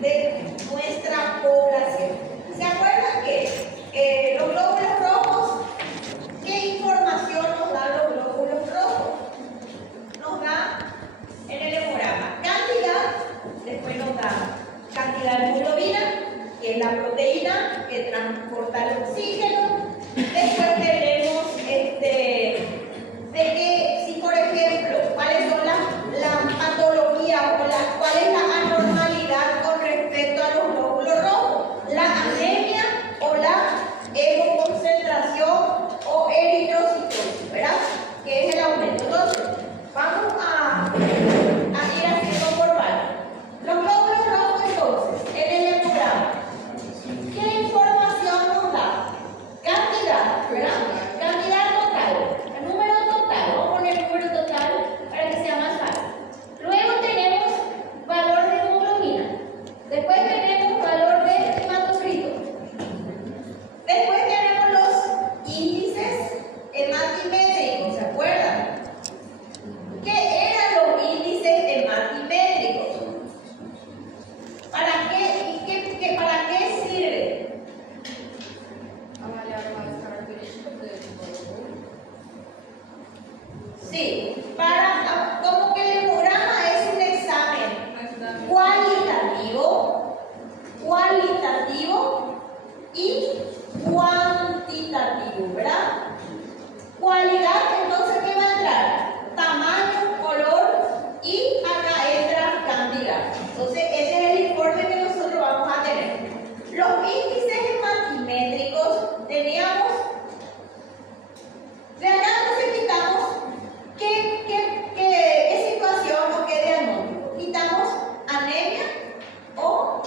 de nuestra población. ¿Se acuerdan que los glóbulos rojos, qué información nos dan los glóbulos rojos? Nos da en el hemograma cantidad, después nos da cantidad de hemoglobina, que es la proteína que transporta el oxígeno. Después tenemos de que, si por ejemplo, cuáles son las patologías o cuál es la anormalidad con respecto a los glóbulos rojos, la anemia o la hemoconcentración o eritrocitosis, ¿verdad? Que es el aumento. Entonces, vamos a ir haciendo por varios. Los glóbulos rojos, entonces, en el hemograma, ¿qué información nos da? Cantidad, ¿verdad? Cantidad total, el número total. Vamos a poner el número total para que sea más fácil. Luego tenemos valor de hemoglobina. Después tenemos valor de hematocrito. Después tenemos los índices hematimétricos, ¿se acuerdan? ¿Qué eran los índices hematimétricos? ¿Para qué, para qué sirve? Sí, como que el hemograma es un examen cualitativo y cuantitativo, ¿verdad? Cualidad, entonces, ¿qué va a entrar? Tamaño, color y acá entra cantidad. Entonces, ese es el informe que nosotros vamos a tener. Los índices hematimétricos teníamos, de acá entonces quitamos qué situación o qué diagnóstico. Quitamos anemia o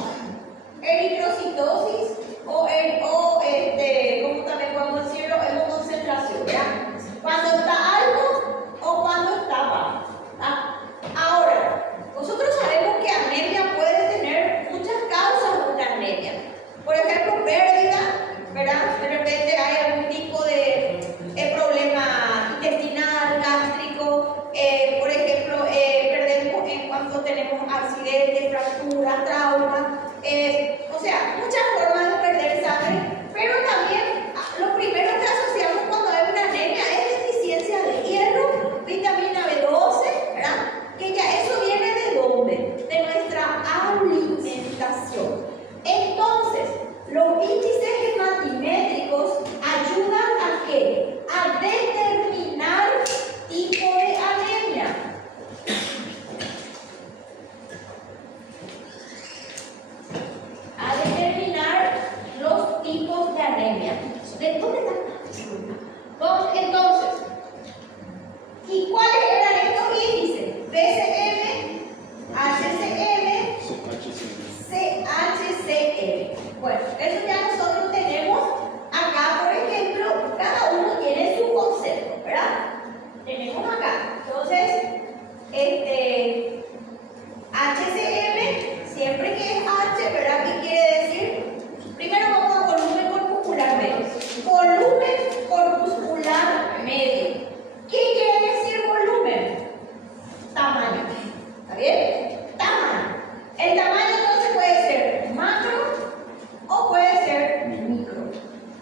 eritrocitosis o como también podemos decirlo, hemoconcentración, ¿verdad? Cuando está alto o cuando está bajo. Ahora, nosotros sabemos que anemia puede tener muchas causas de una anemia. Por ejemplo, pérdida, ¿verdad? De repente hay algún tipo de problema intestinal, gástrico, por ejemplo, perdemos en cuanto tenemos accidentes, fracturas, traumas, o sea, muchas formas de perder sangre, pero también lo primero que asociamos cuando hay una anemia es deficiencia de hierro, vitamina B12, ¿verdad? Que ya eso viene ¿de dónde? De nuestra alimentación. Entonces, los índices hematimétricos ayudan ¿a qué? A determinar tipo de anemia. A determinar los tipos de anemia. ¿De dónde están? Entonces, ¿y cuáles eran estos índices? BCM, HCM, CHCM. Bueno, eso ya nosotros tenemos acá, por ejemplo, cada uno tiene su concepto, ¿verdad? Tenemos acá, entonces, HCM, siempre que es H, ¿verdad? ¿Qué quiere decir? Primero vamos a volumen corpuscular medio. Volumen corpuscular medio. ¿Qué quiere decir volumen? Tamaño. ¿Está bien? Tamaño. El tamaño entonces puede ser macro o puede ser micro.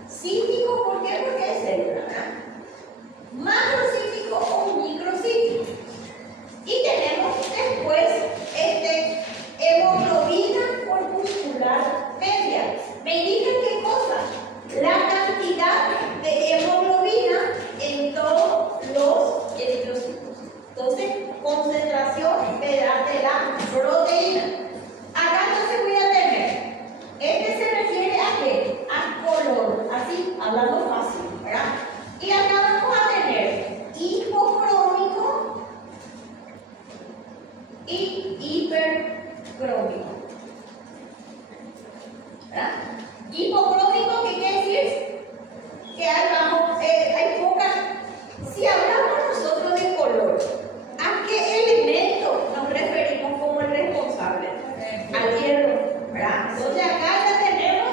Cítico, ¿por qué? Porque es célula, ¿verdad? Macrocítico o microcítico. Y tenemos después hemoglobina corpuscular media. ¿Me indican qué cosa? La cantidad de hemoglobina en todos los eritrocitos. Entonces, concentración de la proteína. Acá entonces voy a tener, se refiere a qué? A color, así, hablando fácil, ¿verdad? Y acá vamos a tener hipocrómico y hipercrómico. ¿Verdad? Hipocrómico, ¿qué quiere decir? Que hay pocas. Si hablamos nosotros de color, ¿a qué elemento nos referimos como el responsable? Al hierro, ¿verdad? Entonces acá ya tenemos,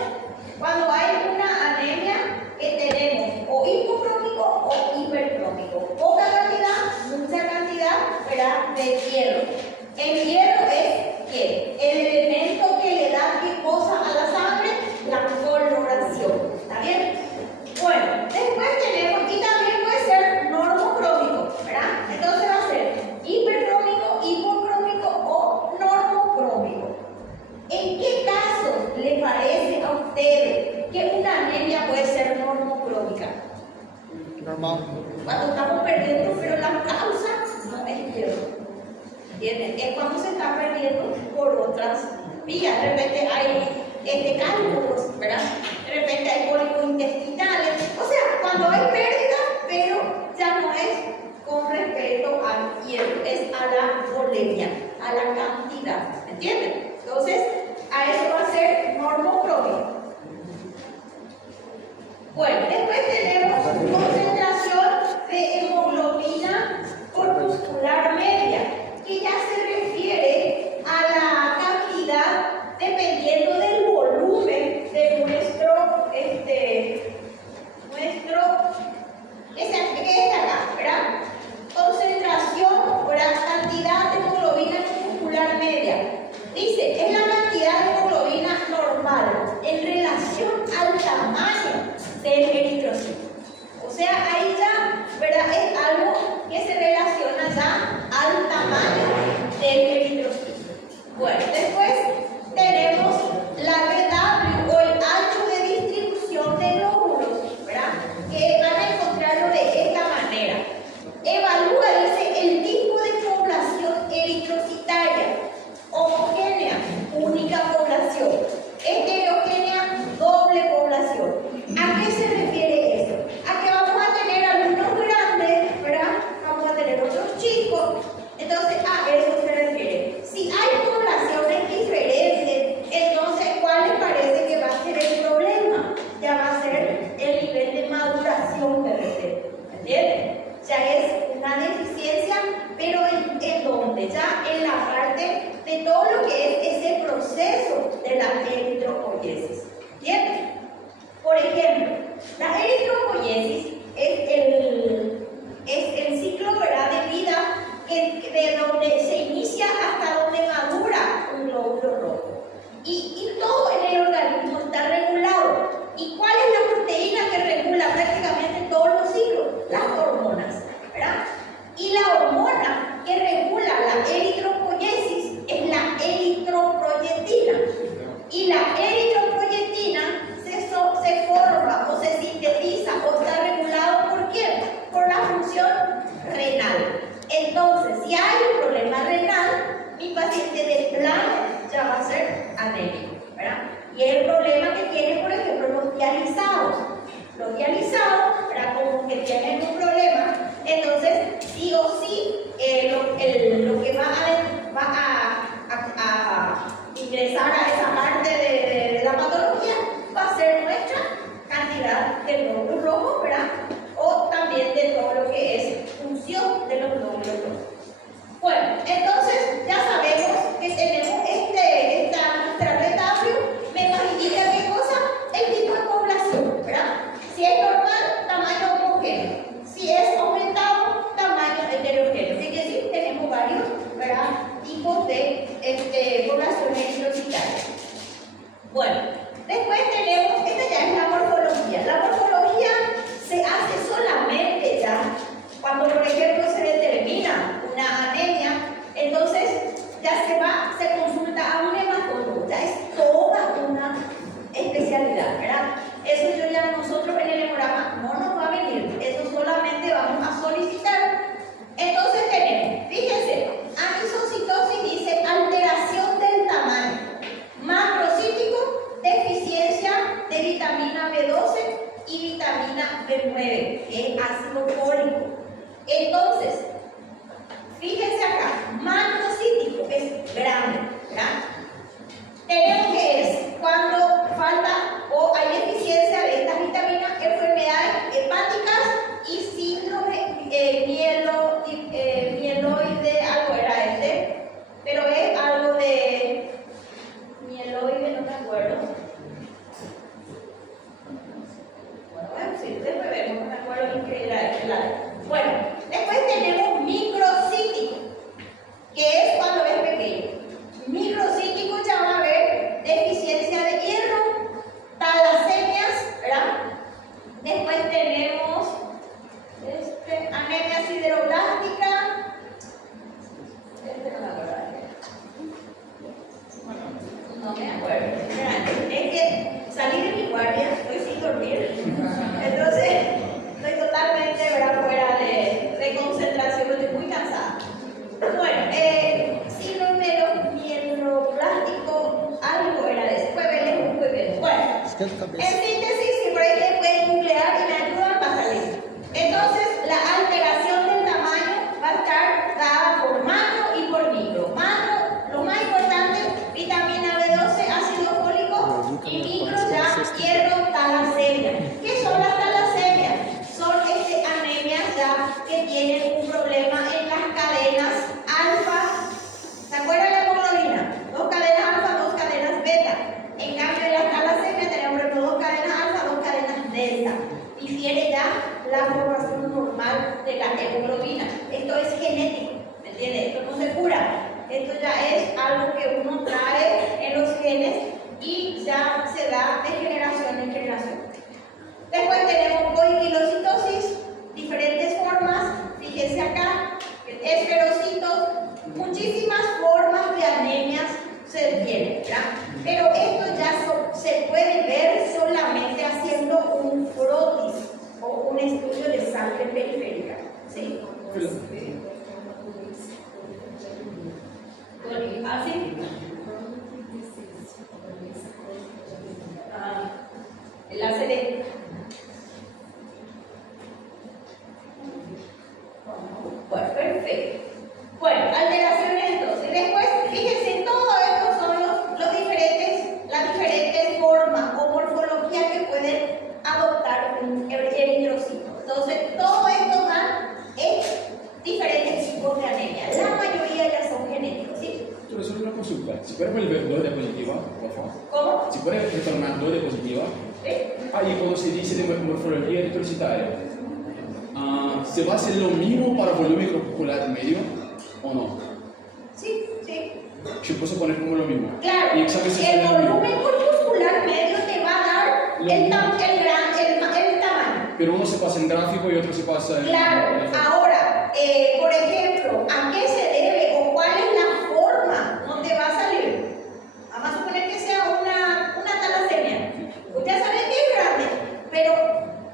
cuando hay una anemia, que tenemos o hipocrómico o hipercrómico. Poca cantidad, mucha cantidad, ¿verdad? De hierro. El hierro es ¿qué? El elemento que le otras vías. De repente hay cálculos, ¿verdad? De repente hay cólicos intestinales. O sea, cuando hay pérdida, pero ya no es con respecto al hierro, es a la volemia, a la cantidad. ¿Entienden? Entonces, a eso va a ser normoprovia. Bueno, después tenemos concentración de hemoglobina corpuscular media, que ya se refiere a la cantidad dependiendo del volumen de nuestro, que está acá, ¿verdad? Concentración, ¿verdad? Cantidad de hemoglobina corpuscular media. Dice, es la cantidad de hemoglobina normal en relación al tamaño del eritrocito. O sea, ahí ya, ¿verdad? Es algo que se relaciona ya al tamaño del eritrocito. Bueno, después tenemos la RW o el ancho de distribución de lóbulos, ¿verdad? Que van a encontrarlo de esta manera. Evalúa, dice, el tipo de población eritrocitaria. Homogénea, única población. Heterogénea, doble población. ¿A qué se refiere esto? A que vamos a tener algunos grandes, ¿verdad? Vamos a tener otros chicos. Entonces, a eso se refiere. Si hay poblaciones diferentes, entonces, ¿cuál les parece que va a ser el problema? Ya va a ser el nivel de maduración que refiere. ¿Entienden? Ya es una deficiencia, pero ¿en dónde? Ya en la parte de todo lo que es ese proceso de la eritropoiesis. ¿Entienden? Por ejemplo, la eritropoiesis es el ciclo, ¿verdad?, de vida de donde se inicia hasta donde madura un glóbulo rojo. Y todo en el organismo está regulado. ¿Y cuál es la proteína que regula prácticamente todos los ciclos? Las hormonas, ¿verdad? Y la hormona que regula la eritropoiesis es la eritroproyectina. Y la eritroproyectina se forma o se sintetiza o está regulado ¿por quién? Por la función renal. Entonces, si hay un problema renal, mi paciente de plano ya va a ser anémico, ¿verdad? Y el problema que tiene, por ejemplo, los dializados. Los dializados, ¿verdad?, como que tienen un problema, entonces sí o sí lo que va a ingresar a esa parte de la patología va a ser nuestra cantidad de glóbulos rojos, ¿verdad? O también de todo lo que es función de los glóbulos rojos. Bueno, entonces ya sabemos que tenemos nuestra retablo, me indica qué cosa, el tipo de población, ¿verdad? Si es normal, tamaño homogéneo. Si es aumentado, tamaño heterogéneo. Es decir, tenemos varios, ¿verdad?, tipos de poblaciones eritrocitarias. Bueno, después tenemos, esta ya es la morfología. La morfología se hace solamente ya cuando, por ejemplo, se determina una anemia, entonces ya se consulta a un hematólogo. Ya es toda una especialidad, ¿verdad? Eso yo ya nosotros en el hemograma no nos va a venir, eso solamente vamos a solicitar. Entonces tenemos, fíjense, anisocitosis dice alteración del tamaño, macrocítico, deficiencia de vitamina B12 y vitamina B9, que es ácido fólico. Entonces, fíjense acá, macrocítico es grande, ¿verdad? Tenemos que es cuando falta o hay deficiencia de estas vitaminas, enfermedades hepáticas y síndrome mieloide, algo era pero es algo de mieloide, no me acuerdo. Bueno, sí, después vemos, no me acuerdo qué era Bueno, después tenemos microcítico, que es cuando es pequeño. Microcítico ya va a haber deficiencia de hierro, talasemias, ¿verdad? Después tenemos anemia sideroblástica. No me acuerdo. Es que salí de mi guardia, estoy sin dormir. Entonces, estoy totalmente, ¿verdad?, fuera de concentración, estoy muy cansada. Bueno, síndrome mieloblástica. En síntesis, si por ahí me pueden googlear y me ayudan, va a salir. Entonces, la alteración del tamaño va a estar dada por macro y por micro. Macro, lo más importante, vitamina B12, ácido fólico, y micro ya, hierro, talasemia. ¿Qué son las talasemias? Son anemias ya que tienen un problema en las cadenas alfa. ¿Se acuerdan de la hemoglobina? Dos cadenas alfa, dos cadenas beta. En cambio, en la talasemia tenemos dos cadenas alfa, dos cadenas delta. Difiere ya la formación normal de la hemoglobina. Esto es genético, ¿me entiendes? Esto no se cura. Esto ya es algo que uno trae en los genes y ya se da de generación en generación. Después tenemos coiquilocitosis, diferentes formas. Fíjense acá, esferocitos, muchísimas formas de anemias se tienen, ¿verdad? Pero esto ya se puede ver solamente haciendo un frotis o un estudio de sangre periférica, ¿sí? ¿Así? El ACD. Bueno, perfecto. Bueno, alteraciones entonces. Después, fíjense, todo esto son las diferentes formas o morfología que pueden adoptar un eritrocito. Entonces, todo esto da diferentes tipos de anemia. La mayoría ya son genéticos, ¿sí? Yo solo una consulta. ¿Si puede volver 2 diapositivas, por favor? ¿Cómo? ¿Si puede retornar 2 diapositivas? ¿Sí? Ahí cuando se dice de morfología eritrocitaria, ¿se va a hacer lo mismo para volumen corporal medio o no? Sí, sí. Yo puedo poner como lo mismo. Claro, y exámenes el son lo mismo. volumen corpuscular medio te va a dar el tamaño. Pero uno se pasa en gráfico y otro se pasa en... Claro, ahora, por ejemplo, ¿a qué se debe o cuál es la forma donde va a salir? Vamos a suponer que sea una talasemia. Usted sabe que es grande, pero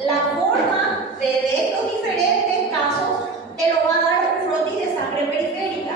la forma de estos diferentes casos te lo va a dar un frotis de sangre periférica.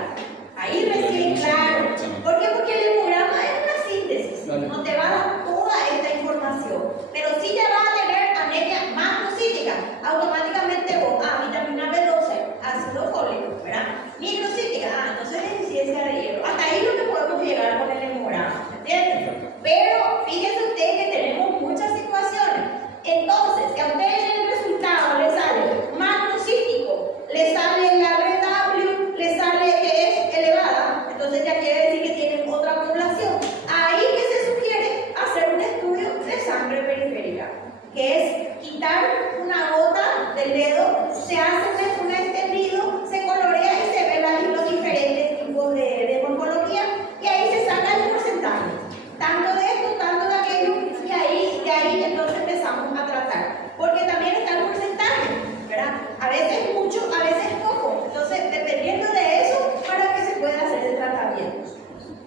Ahí recién claro. ¿Por qué? Porque el hemograma es una síntesis. No te va a dar toda esta información. Pero sí ya vas a tener anemia macrocítica. Automáticamente vos, vitamina B12, ácido fólico, ¿verdad? Microcítica, entonces deficiencia de hierro. Hasta ahí es lo que podemos llegar con el hemograma, ¿entiendes? Pero fíjense ustedes que tenemos muchas situaciones. Entonces, si a ustedes en el resultado le sale macrocítico, le sale la RW, le sale que es elevada, entonces ya quiere decir que tienen otra población. Ahí que se sugiere hacer un estudio de sangre periférica, que es quitar una gota del dedo, se hace un extendido, se colorea y se ven los diferentes tipos de morfología y ahí se saca el porcentaje. Tanto de esto, tanto de aquello, y de ahí entonces empezamos a tratar. Porque también está el porcentaje, ¿verdad? A veces mucho, a veces poco. Entonces, dependiendo de eso, para que se pueda hacer el tratamiento.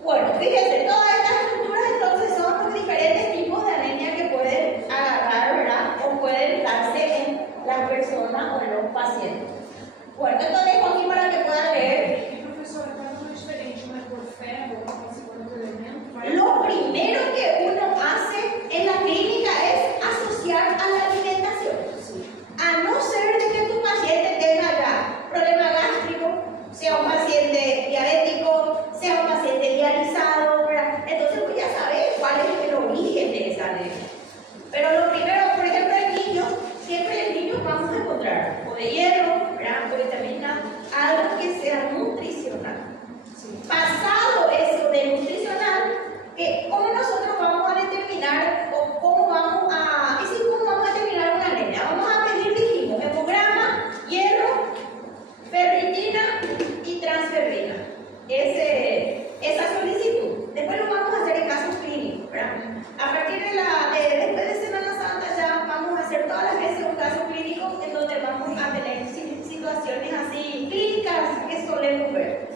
Bueno, fíjense, todas estas estructuras entonces son los diferentes tipos de anemia que pueden agarrar, ¿verdad? O pueden darse en las personas o en los pacientes. Bueno, esto dejo aquí para que puedan leer. Professora, cada um é diferente, mas por ferro, segundo elemento, vai... Lo primero que uno hace en la clínica es asociar a la alimentación. A no ser de que tu paciente tenga ya problema gástrico, sea un paciente diabético, sea un paciente dializado, ¿verdad? Entonces pues ya sabes cuál es el origen de esa anemia. Pero lo primero, por ejemplo, el niño, siempre el niño vamos a encontrar o de hierro, ¿verdad? O vitamina, algo que sea nutricional. Pasado eso de nutricional, ¿cómo nosotros vamos a determinar o cómo vamos a determinar una anemia? Vamos a pedir, dijimos, hemograma, hierro, ferritina y transferrina. Esa solicitud. Después lo vamos a hacer en casos clínicos, ¿verdad? A partir después de Semana Santa ya vamos a hacer todas las veces un caso clínico en donde vamos a tener situaciones así clínicas que solemos ver.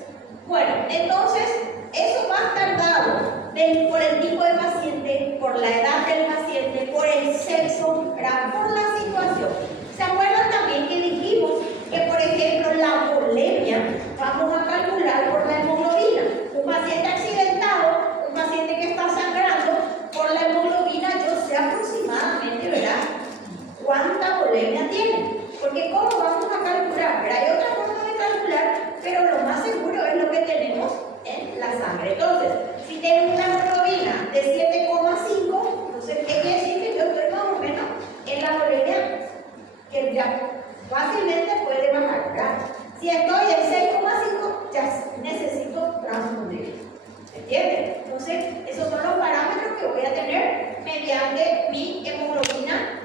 Bueno, entonces, eso va a estar dado por el tipo de paciente, por la edad del paciente, por el sexo, ¿verdad? Por la situación. ¿Se acuerdan también que dijimos que, por ejemplo, la bulimia vamos a calcular por la hemoglobina? Un paciente accidentado, un paciente que está sangrando, por la hemoglobina yo sé de 7,5, entonces, ¿qué quiere decir? Que yo estoy más o menos en la volemia que ya fácilmente puede bajar, ¿verdad? Si estoy en 6,5, ya necesito transfundir. ¿Entiendes? Entonces, esos son los parámetros que voy a tener mediante mi hemoglobina.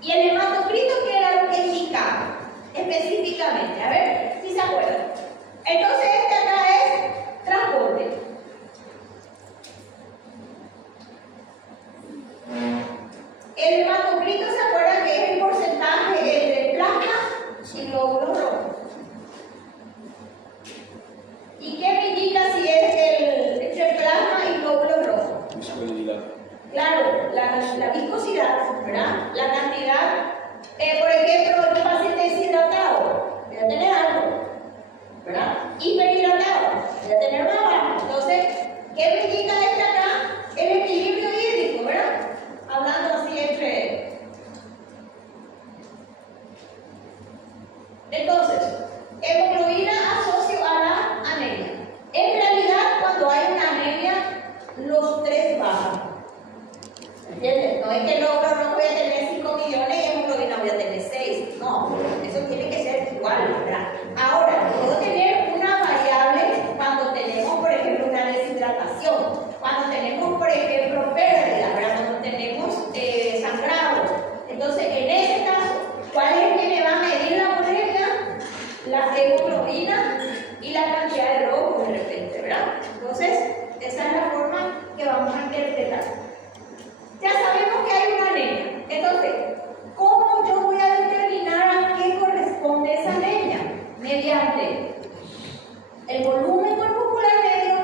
Y el hematocrito, que era lo que indicaba específicamente. A ver si se acuerdan. Entonces, este acá es transporte. El hematocrito, ¿se acuerdan que es el porcentaje entre plasma y glóbulos rojos? ¿Y qué me indica si es entre plasma y glóbulos rojos? Viscosidad. Claro, la viscosidad, ¿verdad? La cantidad, por ejemplo, un paciente deshidratado, voy a tener algo, ¿verdad? Hiperhidratado, voy a tener más bajo. Entonces, ¿qué me indica este acá? El equilibrio hídrico, ¿verdad? Hablando así entre. Entonces, hemoglobina asocio a la anemia. En realidad, cuando hay una anemia, los tres bajan. ¿Entiendes? No es que no voy a tener 5 millones y hemoglobina voy a tener 6. No, eso tiene que ser igual, ¿verdad? Ahora, puedo tener una variable cuando tenemos, por ejemplo, una deshidratación, cuando tenemos, por ejemplo, pérdida, ¿verdad? Cuando tenemos sangrado. Entonces, en ese caso, ¿cuál es el que me va a medir la volemia? La hemoglobina y la cantidad de rojo de repente, ¿verdad? Entonces, esa es la forma que vamos a interpretar. Ya sabemos que hay una anemia. Entonces, ¿cómo yo voy a determinar a qué corresponde esa anemia? Mediante el volumen corpuscular medio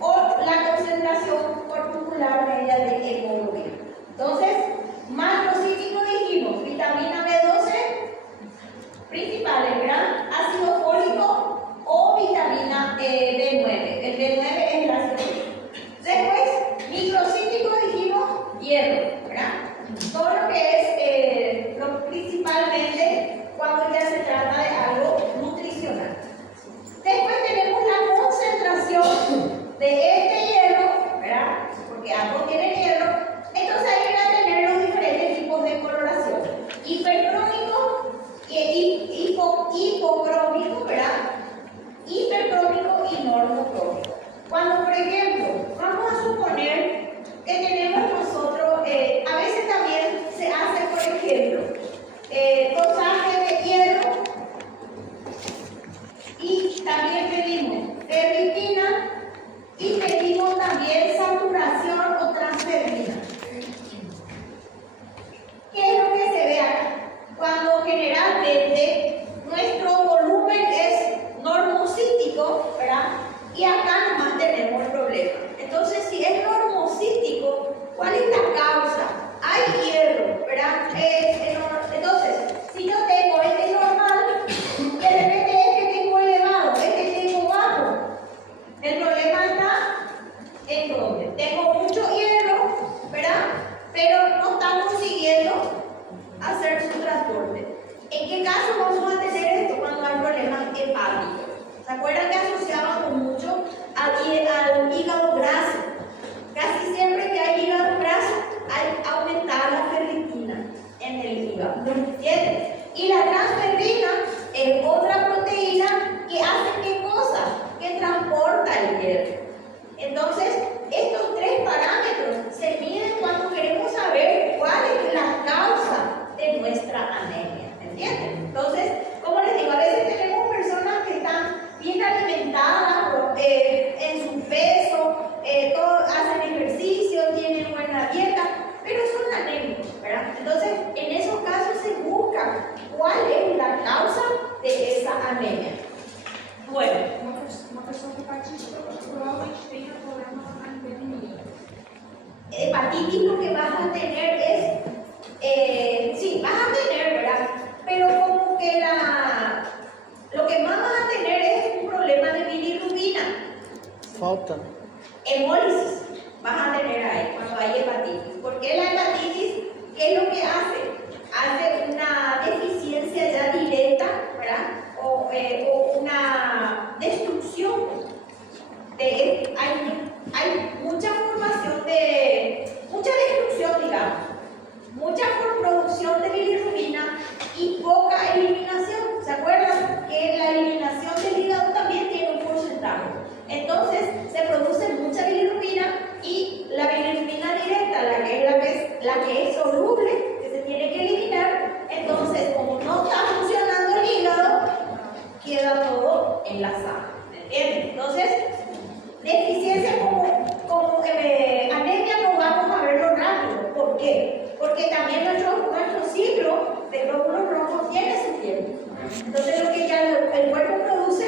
o la concentración corpuscular media de hemoglobina. Entonces, macrocítico dijimos, vitamina B12, principales, ¿verdad? Ácido fólico o vitamina B9. El B9 es el ácido fólico. Después, microcítico dijimos hierro, ¿verdad? Todo lo que es principalmente cuando ya se trata de algo nutricional. Después tenemos la concentración de este hierro, ¿verdad? Porque algo tiene hierro. Entonces ahí van a tener los diferentes tipos de coloración. Hipercrómico y hipocrómico, ¿verdad? Hipercrómico y normocrómico. Cuando, por ejemplo, vamos a suponer que tenemos nosotros, a veces también se hace, por ejemplo, dosaje de hierro y también pedimos ferritina y pedimos también saturación o transferrina. ¿Qué es lo que se ve acá? Cuando generalmente nuestro volumen es normocítico, ¿verdad? Y acá nomás tenemos el problema. Entonces, si es normocítico, ¿cuál es la causa? Hay hierro, ¿verdad? Entonces, si yo tengo este normal, de repente este tengo elevado, este tengo bajo, el problema está en donde tengo mucho hierro, ¿verdad? Pero no están consiguiendo hacer su transporte. ¿En qué caso vamos a tener esto? Cuando hay problemas hepáticos. ¿Se acuerdan que asociábamos mucho al hígado graso? Casi siempre que hay hígado graso, hay aumentada la ferritina en el hígado. ¿Entienden? Y la transferrina es otra proteína que hace ¿qué cosa? Que transporta el hierro. Entonces, estos tres parámetros se miden cuando queremos saber cuál es la causa de nuestra anemia. ¿Entienden? Entonces, como les digo, a veces tenemos personas que están bien alimentadas en su peso, hacen ejercicio, tienen buena dieta, pero son anémicos, ¿verdad? Entonces, en esos casos se busca cuál es la causa de esa anemia. Bueno, Uma pessoa com hepatite provavelmente tenha problema na anemia. hepatitis lo que vas a tener es, sí, vas a tener, ¿verdad? Pero como que lo que más vas a tener es un problema de bilirrubina. Falta. Hemólisis vas a tener ahí cuando hay hepatitis. Porque la hepatitis, ¿qué es lo que hace? Hace una deficiencia ya directa, ¿verdad? O una destrucción. Hay mucha formación de mineral que es soluble, que se tiene que eliminar. Entonces, como no está funcionando el hígado, queda todo en la sangre. ¿Me entienden? Entonces, deficiencia como anemia no vamos a verlo rápido. ¿Por qué? Porque también nuestro ciclo de glóbulos rojos tiene su tiempo. Entonces, lo que ya el cuerpo produce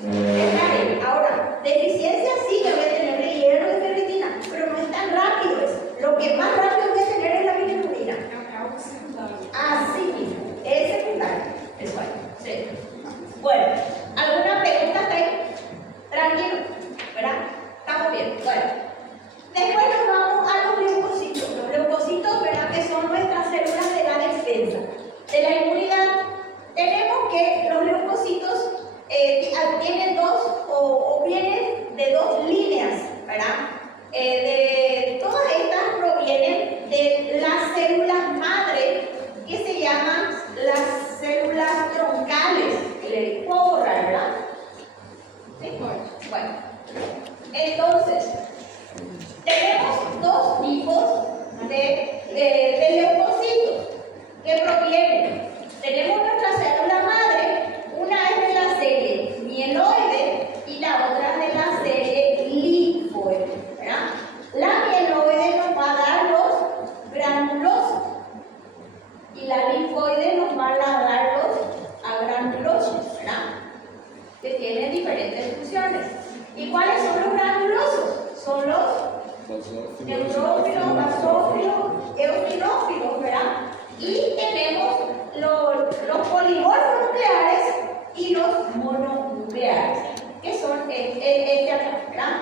es la anemia. Ahora, deficiencia sí, yo voy a tener de hierro y ferritina, pero no es tan rápido eso. Lo que más rápido voy a tener es la bilirrubina. Así mismo, es secundario. Es bueno. Sí. Bueno, ¿alguna pregunta hasta ahí? Tranquilo, ¿verdad? Estamos bien. Bueno, después nos vamos a los leucocitos. Los leucocitos, ¿verdad? Que son nuestras células de la defensa, de la inmunidad. Tenemos que los leucocitos tienen o vienen de dos líneas, ¿verdad? Todas estas provienen de las células madre que se llaman las células troncales. Le puedo borrar, ¿verdad? ¿Sí? Bueno, entonces, tenemos dos tipos de leucocitos que provienen. Tenemos nuestra célula madre, una es de la serie mieloide y la otra de la serie linfoide, ¿verdad? La mieloide nos va a dar los granulosos y la linfoide nos va a dar los agranulosos, ¿verdad? Que tienen diferentes funciones. ¿Y cuáles son los granulosos? Son los neutrófilos, basófilos, eosinófilos, ¿verdad? Y tenemos los polimorfos nucleares y los mononucleares, que son este acá, ¿verdad?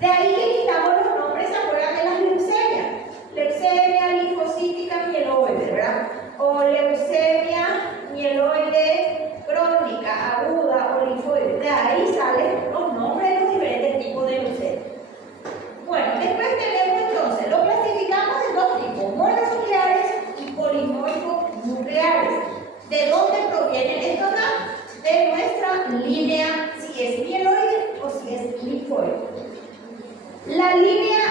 De ahí que quitamos los nombres, ¿se acuerdan de las leucemias? Leucemia linfocítica mieloide, ¿verdad? O leucemia mieloide crónica, aguda o linfoide. De ahí salen los nombres de los diferentes tipos de leucemia. Bueno, después tenemos entonces, lo clasificamos en dos tipos, mononucleares y polimorfos nucleares. ¿De dónde provienen estos datos? De nuestra línea, si es mieloide o si es linfoide. La línea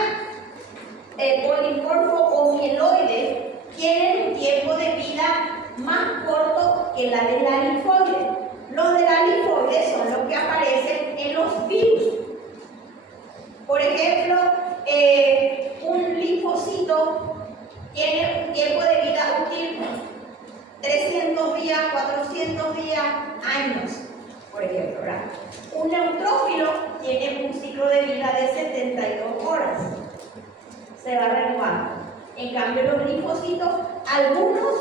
polimorfo o mieloide tiene un tiempo de vida más corto que la de la linfoide. Los de la linfoide son los que aparecen en los virus. Por ejemplo, un linfocito tiene un tiempo de vida útil 300 días, 400 días, años, por ejemplo, ¿verdad? Un neutrófilo tiene un ciclo de vida de 72 horas. Se va renovando. En cambio, los linfocitos, algunos,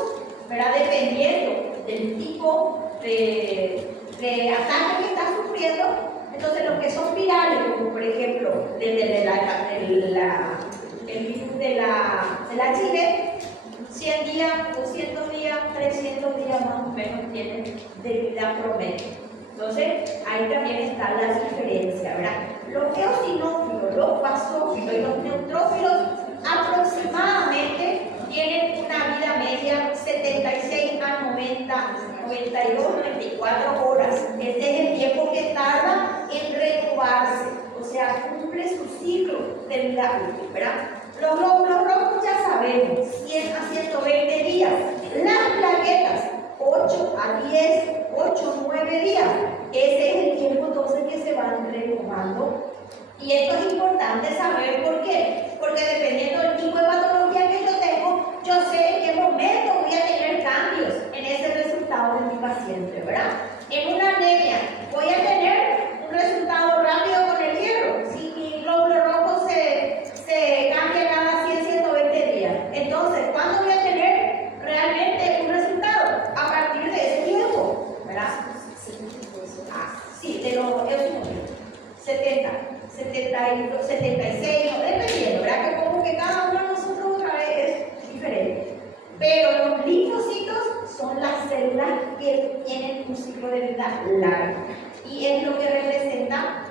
¿verdad? Dependiendo del tipo de ataque que está sufriendo, entonces los que son virales, como por ejemplo el virus de la chive, 100 días, 200 días, 300 días más o menos tienen de vida promedio. Entonces, ahí también está la diferencia, ¿verdad? Los eosinófilos, los basófilos y los neutrófilos aproximadamente tienen una vida media 76 a 90, 92, 94 horas. Este es el tiempo que tarda en renovarse, o sea, cumple su ciclo de vida útil, ¿verdad? Los glóbulos rojos ya sabemos, 100 a 120 días. Las plaquetas, 8 a 10, 8 a 9 días. Ese es el tiempo entonces que se van renovando. Y esto es importante saber por qué. Porque dependiendo del tipo de patología que yo tengo, yo sé en qué momento voy a tener cambios en ese resultado de mi paciente, ¿verdad? En una anemia, voy a tener un resultado rápido con el hierro. Si mi glóbulo rojo se cambia cada 100, 120 días. Entonces, ¿cuándo voy a tener realmente un resultado? A partir de ese tiempo, ¿verdad? Sí, de los 70, 72, 76, dependiendo, ¿verdad? Que como que cada uno de nosotros otra vez es diferente. Pero los linfocitos son las células que tienen un ciclo de vida largo. Y es lo que representa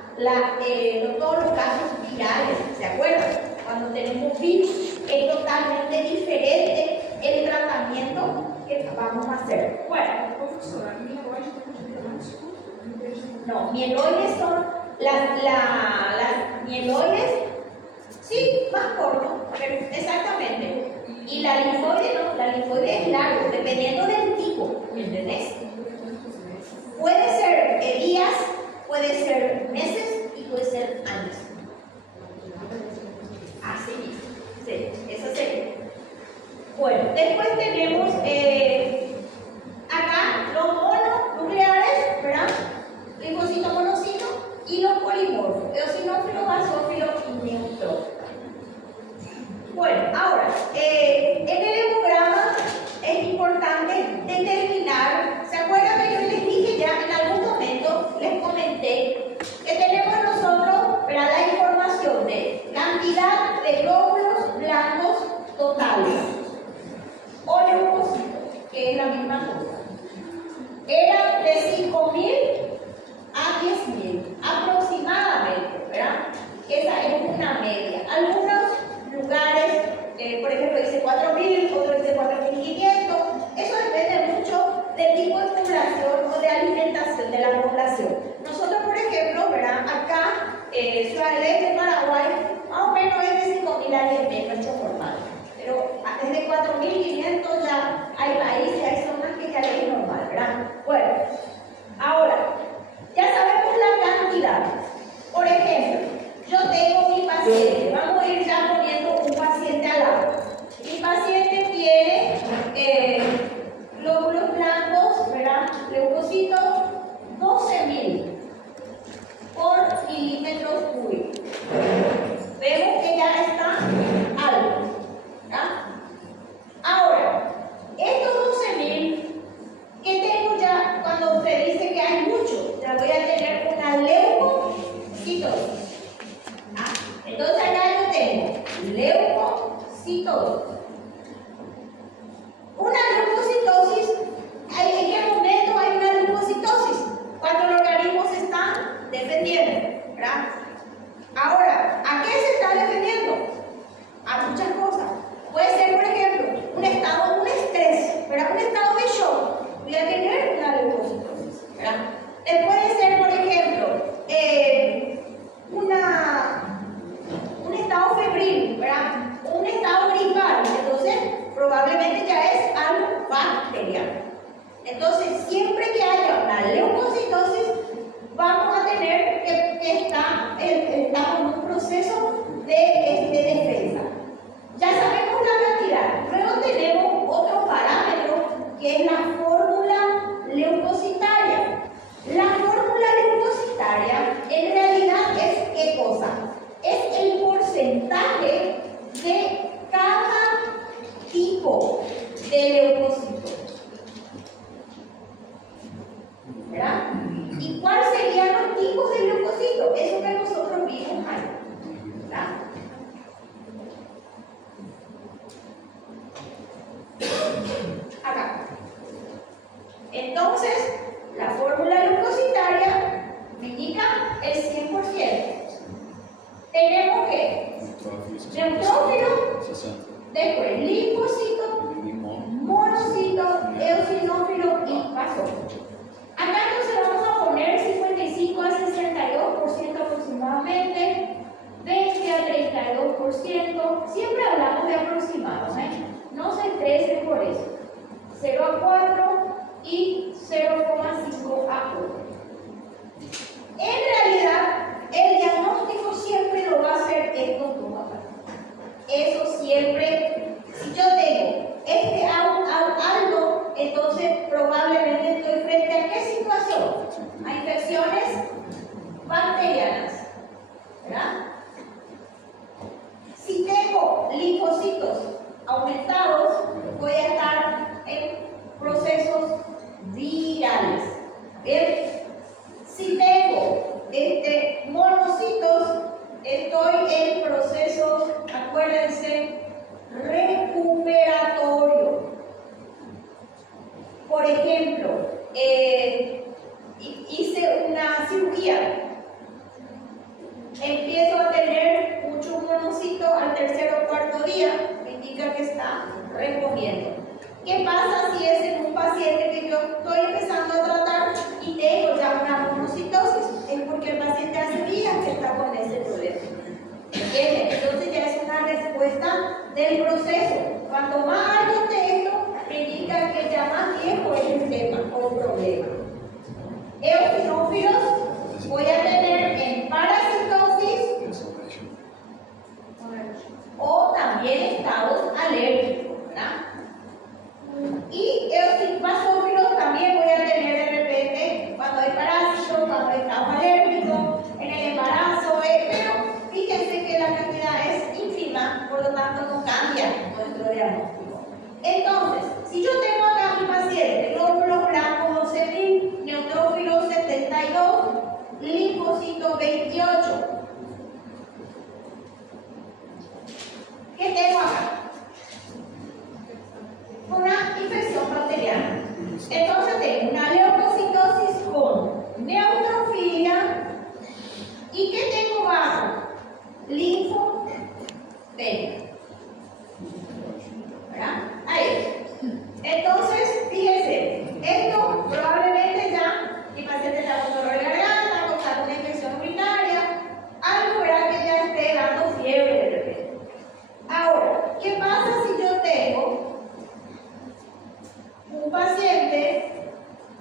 todos los casos virales. ¿Se acuerdan? Cuando tenemos virus, es totalmente diferente el tratamiento que vamos a hacer. Bueno, no, mieloides son las mieloides, sí, más corto, pero exactamente. Y la Bueno, después tenemos acá los mononucleares, ¿verdad? Linfocito, monocito y los polimorfos, eosinófilos, basófilos y neutrófilos. Bueno, ahora, en el hemograma es importante determinar, ¿se acuerdan que yo les dije ya en algún momento, les comenté, que tenemos nosotros, ¿verdad?, la información de cantidad de glóbulos blancos totales o leucocitos, que es la misma cosa. Era de 5.000 a 10.000 aproximadamente, ¿verdad? Esa es una media. Algunos lugares, por ejemplo, dice 4.000, otro dice 4.500. Eso depende mucho del tipo de población o de alimentación de la población. Nosotros, por ejemplo, ¿verdad?, acá, Ciudad del Este, Paraguay, más o menos es de 5.000 a 10.000, nuestro formal. Pero desde 4.500 ya hay países, hay zonas que ya es normal, ¿verdad? Bueno, ahora, ya sabemos la cantidad. Por ejemplo, yo tengo mi paciente, vamos a ir ya poniendo un paciente al lado. Mi paciente tiene glóbulos blancos, ¿verdad?, leucocitos, 12.000 por milímetros cúbicos. Vemos que ya está alto, ¿verdad? Ahora, estos 12.000 que tengo ya, cuando se dice que hay mucho, ya voy a tener una leucocitosis. Entonces acá yo tengo leucocitosis. Una leucocitosis, ¿en qué momento hay una leucocitosis? Cuando el organismo se está defendiendo, ¿verdad? Ahora, ¿a qué se está defendiendo? A muchas cosas. Puede ser, por ejemplo, un estado, un estrés, ¿verdad?, un estado de shock. Voy a tener una leucocitosis, ¿verdad? Puede ser, por ejemplo, un estado febril, ¿verdad?, un estado gripal. Entonces, probablemente ya es algo bacteriano. Entonces, siempre que haya una leucocitosis, vamos a tener que está en un proceso de defensa. Ya sabemos la cantidad. Luego tenemos otro parámetro que es la fórmula leucocitaria. La fórmula leucocitaria en realidad es ¿qué cosa? Es el porcentaje de cada tipo de leucocito, ¿verdad? ¿Y cuáles serían los tipos de leucocitos? Eso que nosotros vimos ahí, ¿verdad? Acá. Entonces, la fórmula leucocitaria me indica el 100%. Tenemos que neutrófilo, después linfocito, monocito, eosinófilo y basófilo. Acá entonces vamos a poner 55 a 62% aproximadamente, 20 a 32%. Siempre hablamos de aproximados, no se estresen por eso. 0 a 4 y 0,5 a 1. En realidad, el diagnóstico siempre lo va a hacer estos dos acá. Eso siempre, si yo tengo algo, entonces probablemente estoy frente a ¿qué situación? A infecciones bacterianas, ¿verdad? Si tengo linfocitos aumentados, voy a estar en procesos virales. ¿Bien? Si tengo monocitos, estoy en procesos, acuérdense, recuperatorio. Por ejemplo, hice una cirugía, empiezo a tener muchos monocitos al tercer o cuarto día, me indica que está reponiendo. ¿Qué pasa si es en un paciente que yo estoy empezando a tratar y tengo ya una monocitosis? Es porque el paciente hace días que está con ese problema. ¿Entienden? Entonces ya es una respuesta del proceso. Cuanto más alto esté esto, me indica que ya más viejo es el tema o el problema. Eosinófilos voy a tener en parasitosis o también estados alérgicos, ¿verdad? diagnóstico. Entonces, si yo tengo acá a mi paciente, glóbulos blancos 12.000, neutrófilos 72, linfocitos 28. ¿Qué tengo acá? Una infección bacteriana. Entonces tengo una leucocitosis con neutrofilia. ¿Y qué tengo bajo? Linfopenia. ¿Verdad? Ahí. Entonces, fíjense, esto probablemente ya, mi paciente está con dolor de garganta, con una infección urinaria, algo verá que ya esté dando fiebre de repente. Ahora, ¿qué pasa si yo tengo un paciente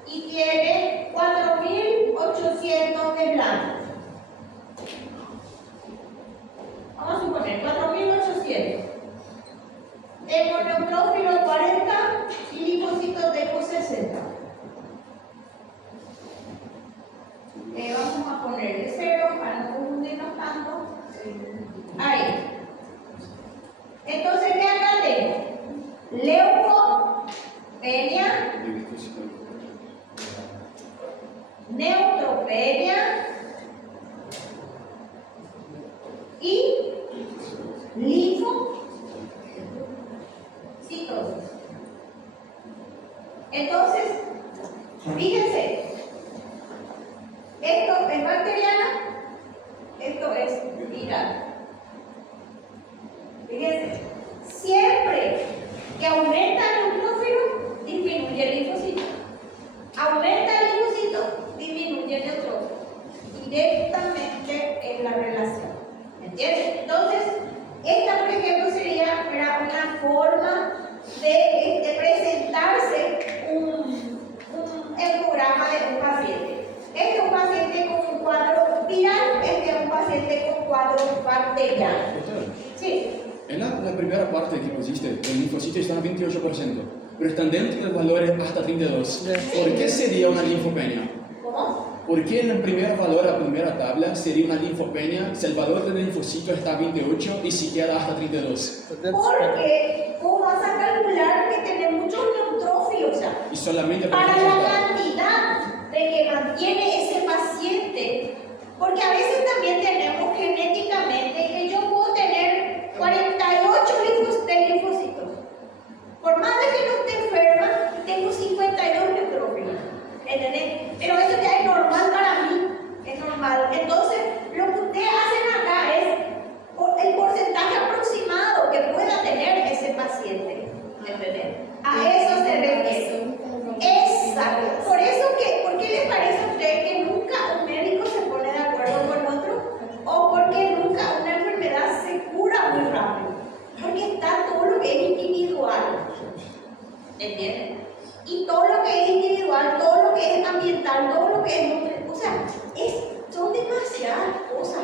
y tiene 4.800 de blancos? Vamos a suponer 4.800. Tengo neutrófilos 40 y linfocitos tengo 60. Vamos a ponerle 0 para no confundirnos tanto. Ahí. Entonces, ¿qué acá tengo? Leucopenia, neutropenia y linfocitosis. Entonces, fíjense, esto es bacteriana, esto es viral. Fíjense, siempre que aumenta el neutrófilo, disminuye el linfocito. Aumenta el linfocito, disminuye el neutrófilo. Directamente en la relación. ¿Entiendes? Entonces, esta, por ejemplo, sería una forma de presentarse el programa de un paciente. Este es un paciente con un cuadro viral, este es un paciente con cuadro bacteriano. Sí. En la primera parte que pusiste, el linfocito está en 28%, pero están dentro de valores hasta 32%. ¿Por qué sería una linfopenia? ¿Cómo? ¿Por qué en el primer valor, la primera tabla, sería una linfopenia si el valor del linfocito está a 28 y si queda hasta 32? Porque ¿cómo vas a calcular que tiene muchos neutrófilos ya? Y solamente Para la presentar. cantidad de que mantiene ese paciente. Porque a veces también tenemos genéticamente que yo puedo tener 48 linfocitos. Por más de que no esté enferma, tengo 52 neutrófilos. ¿Entendés? Pero eso ya es normal para mí. Es normal. Entonces, lo que ustedes hacen acá es el porcentaje aproximado que pueda tener ese paciente. ¿Entendés? A eso se refiere. Exacto. Por eso ¿por qué les parece a ustedes que nunca un médico se pone de acuerdo con otro? ¿O porque nunca una enfermedad se cura muy rápido? Porque está todo lo que es individual. ¿Entienden? Y todo lo que es individual, todo lo que es ambiental, todo lo que es... O sea, son demasiadas cosas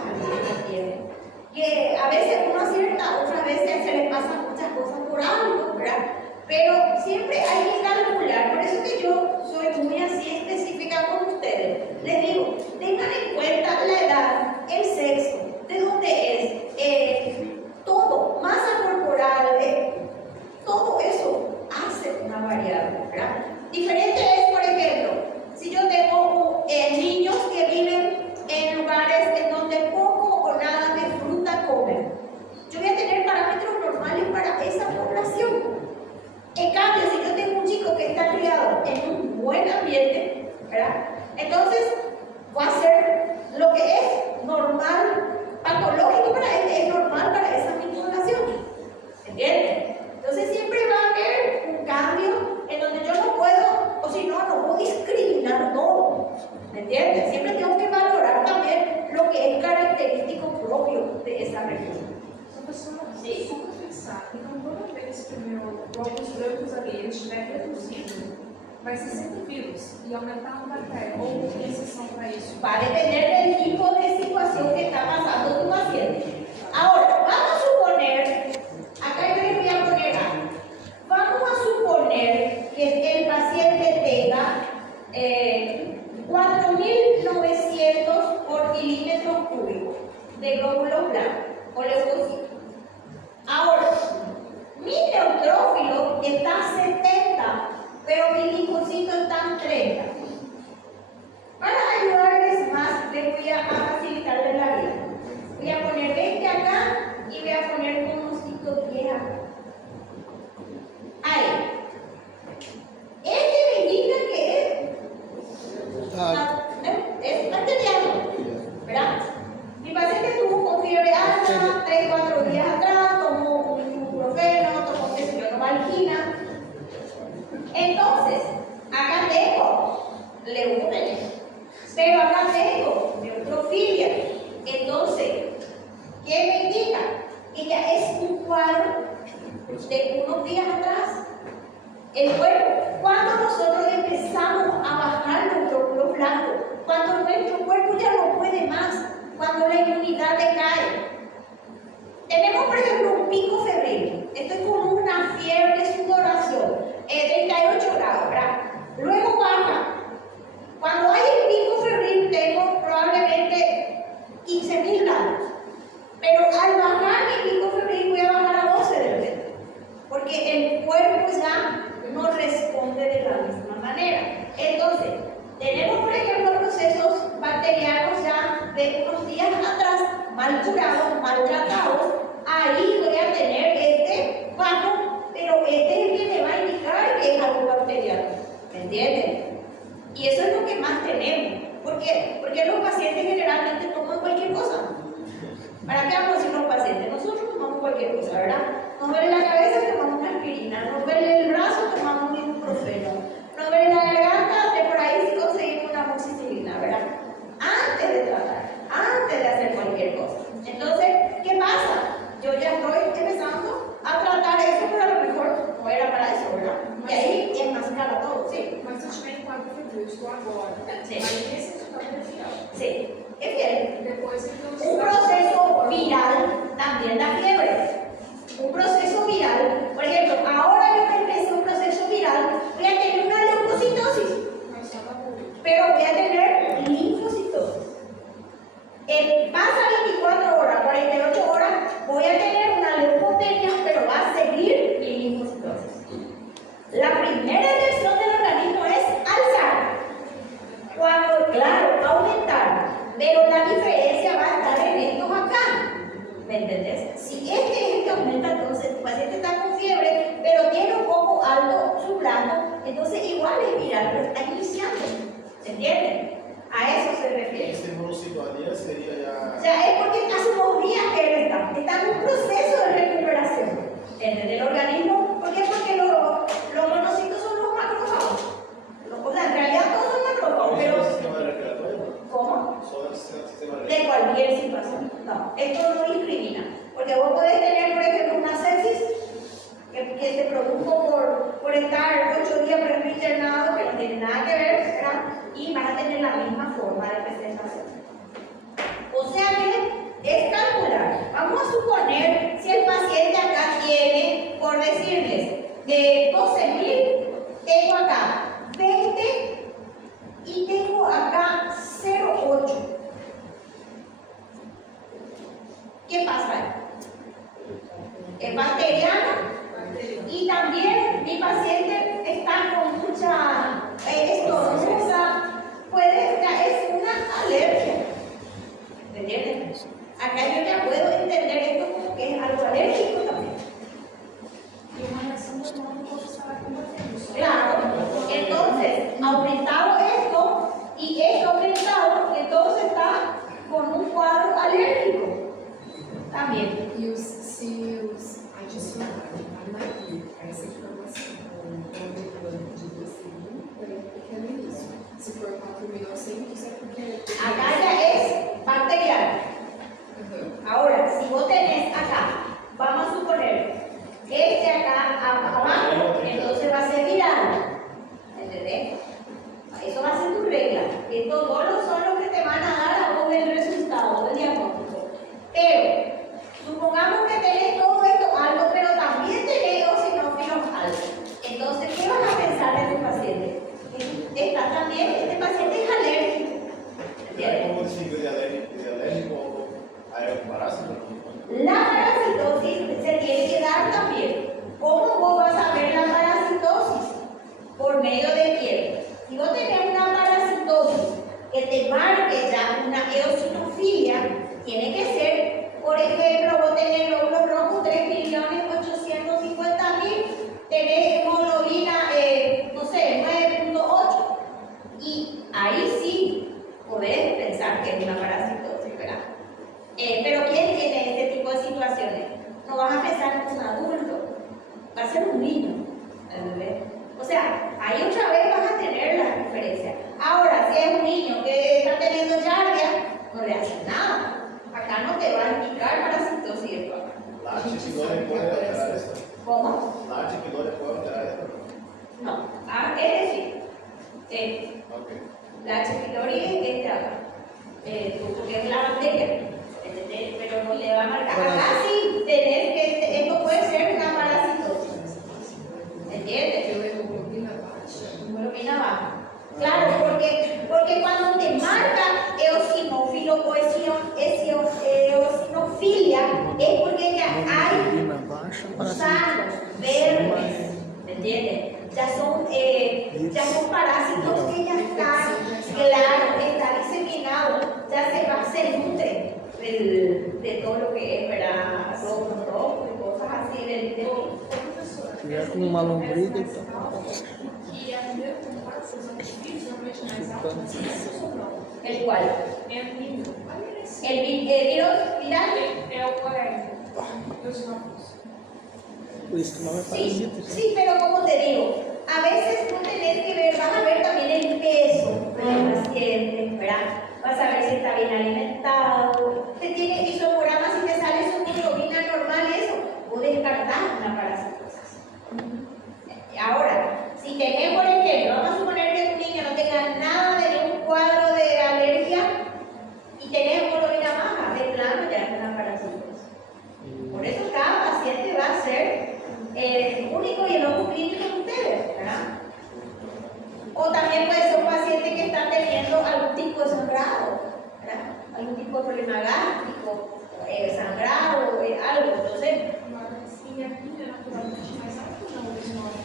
¿entienden? Que a veces uno acierta, otras veces se le pasan muchas cosas por algo, ¿verdad? Pero siempre hay que calcular. Por eso que yo soy muy así específica con ustedes. Les digo, tengan en cuenta la edad, el sexo, de dónde es, todo, masa corporal, todo eso hace una variable, ¿verdad? Diferente es, por ejemplo, si yo tengo niños que viven en lugares en donde poco o nada de fruta comen, yo voy a tener parámetros normales para esa población. En cambio, si yo tengo un chico que está criado en un buen ambiente, ¿verdad? Entonces va a ser lo que es normal, patológico para él, es normal para esa misma población. ¿Entienden? Entonces siempre va a haber un cambio en donde yo no puedo, o si no, no puedo discriminar todo. ¿Me entiendes? Siempre tengo que valorar también lo que es característico propio de esa región. Professora, Sim. só para pensar, então toda vez que o meu glóbulos brancos ali ele estiver reduzido, vai ser sempre vírus e aumentar uma bactéria, ou tem exceção para isso? Va a depender del tipo de situación que está pasando tu paciente. Ahora, vamos a suponer, acá yo les voy a poner algo. Vamos a suponer que el paciente tenga 4.900 por milímetros cúbicos de glóbulos blancos o leucocitos. Ahora, mi neutrófilo días acá. Ahí. Este me indica que es bacteriano, ¿verdad? Mi paciente estuvo con fiebre alta 3-4 días atrás, tomó un ibuprofeno, tomó qué sé yo, Novalgina. Entonces, acá tengo leucemia, pero acá tengo neutrofilia. Entonces, ¿qué me indica? Que ya es un cuadro de unos días atrás. El cuerpo, cuando nosotros empezamos a bajar los glóbulos blancos, cuando nuestro cuerpo ya no puede más, cuando la inmunidad decae. Tenemos, por ejemplo, un pico febril. Estoy con una fiebre, sudoración, 38 grados, ¿verdad? Luego baja. Cuando hay el pico febril, tengo probablemente 15.000 grados. Pero al bajar mi pico febril, voy a bajar a 12 de repente. Porque el cuerpo ya no responde de la misma manera. Entonces, tenemos, por ejemplo, procesos bacterianos ya de unos días atrás, mal curados, maltratados. Ahí voy a tener este bajo, pero este es el que me va a indicar que es algo bacteriano. ¿Me entienden? Y eso es lo que más tenemos. ¿Por qué? Porque los pacientes generalmente toman cualquier cosa. ¿Para qué vamos a decir los pacientes? Nosotros tomamos cualquier cosa, ¿verdad? Nos duele la cabeza, tomamos una aspirina. Nos duele el brazo, tomamos un ibuprofeno. Nos duele la garganta, de por ahí sí conseguimos una amoxicilina, ¿verdad? Antes de tratar, antes de hacer cualquier cosa. Entonces, ¿qué pasa? Yo ya estoy empezando a tratar eso, pero a lo mejor no era para eso, ¿verdad? Y ahí enmascara todo, ¿sí? Mas se eu tiver em quadro febril, estou agora. Sim. Aí esse resultado é fiel. Sí, es bien. Depois, então, Un proceso viral también da fiebre. Un proceso viral, por ejemplo, ahora yo que empecé un proceso viral, voy a tener una leucocitosis, pero voy a tener linfocitosis. Pasa 24 horas, 48 horas, voy a tener una leucopenia, pero va a seguir mi linfocitosis. La primera reacción del organismo es alzar. Cuando, claro, aumentar, pero la diferencia va a estar en estos acá. ¿Me entendés? Si este es el que aumenta, entonces tu paciente está con fiebre, pero tiene un poco alto su blanco, entonces igual es viral, pero está iniciando. ¿Se entiende? A eso se refiere. Este monocito ayer sería ya. O sea, es porque hace unos días que él está en un proceso de recuperación. ¿Entiende? El organismo, ¿por qué? Porque los monocitos son los macrófagos. O sea, en realidad todos son macrófagos, ¿Solo pero. el sistema respiratorio? ¿Cómo? Solo el sistema De respiratorio. cualquier situación. No, esto no discrimina. Porque vos podés tener, por ejemplo, una sepsis que se produjo por estar 8 días por ejemplo, internado, que no tiene nada que ver, ¿verdad? Y vas a tener la misma forma de presentación. O sea que es calcular. Vamos a suponer si el paciente acá tiene, por decirles, de 12.000, tengo acá 20 y tengo acá 0,8. ¿Qué pasa ahí? Es bacteriano y también mi paciente está con mucha estornuda, es una alergia. ¿Entienden? Acá yo ya puedo entender esto como que es algo alérgico también. E uma reação normal não pode estar combatendo. Só Claro, entonces, aumentado esto y esto aumentado, entonces está con un cuadro alérgico también. E se os adicionarem a essa informação com o molecular de 12.000, é porque é no início. Se for 4.900, é porque... Acá ya es bacteriano. Ahora, a ser un niño al bebé. O sea, ahí otra vez vas a tener la diferencia. Ahora, si es un niño que está teniendo yardia, no le haces nada. Acá no te va a indicar parasitosis de papá. La H no le puede alterar esto. ¿Cómo? La H no le puede alterar esto. No. Ah, es decir, Ok. la H. pylori es esta acá. Porque es la bacteria. ¿Entendés? Pero no le va a marcar. Acá sí tenés que, esto puede ser una parasitosis. ¿Entiendes? Hemoglobina baja. Claro, porque cuando te marca eosinófilo o eosinofilia es porque ya hay gusanos verdes, ¿entiendes? Ya son parásitos que ya están, claro, está diseminado, ya se nutre de todo lo que es, ¿verdad? Todo, cosas así del Tiver com uma lombriga, então. E a primeira contato dos antivírus normalmente é mais alto, mas isso ou não? el cual. É o nível. El virus viral. É o alérgico dos novos. Por isso que não é Sí, parasita. sí, pero como te digo, a veces tú tenés que ver, vas a ver también el peso del paciente, ¿verdad? Vas a ver si está bien alimentado, te tiene isopograma, si te sale su hemoglobina normal, eso, o descartar una parasitosis. Ahora, si tenés, por ejemplo, vamos a suponer que tu niño no tenga nada de ningún cuadro de alergia y tenés hemoglobina baja, de plano ya es una parasitosis. Por eso cada paciente va a ser único y el ojo clínico de ustedes, ¿verdad? O también puede ser un paciente que está teniendo algún tipo de sangrado, ¿verdad? Algún tipo de problema gástrico, sangrado, algo. Entonces, Mas em aguinha, naturalmente, mais alto ou não dos novos?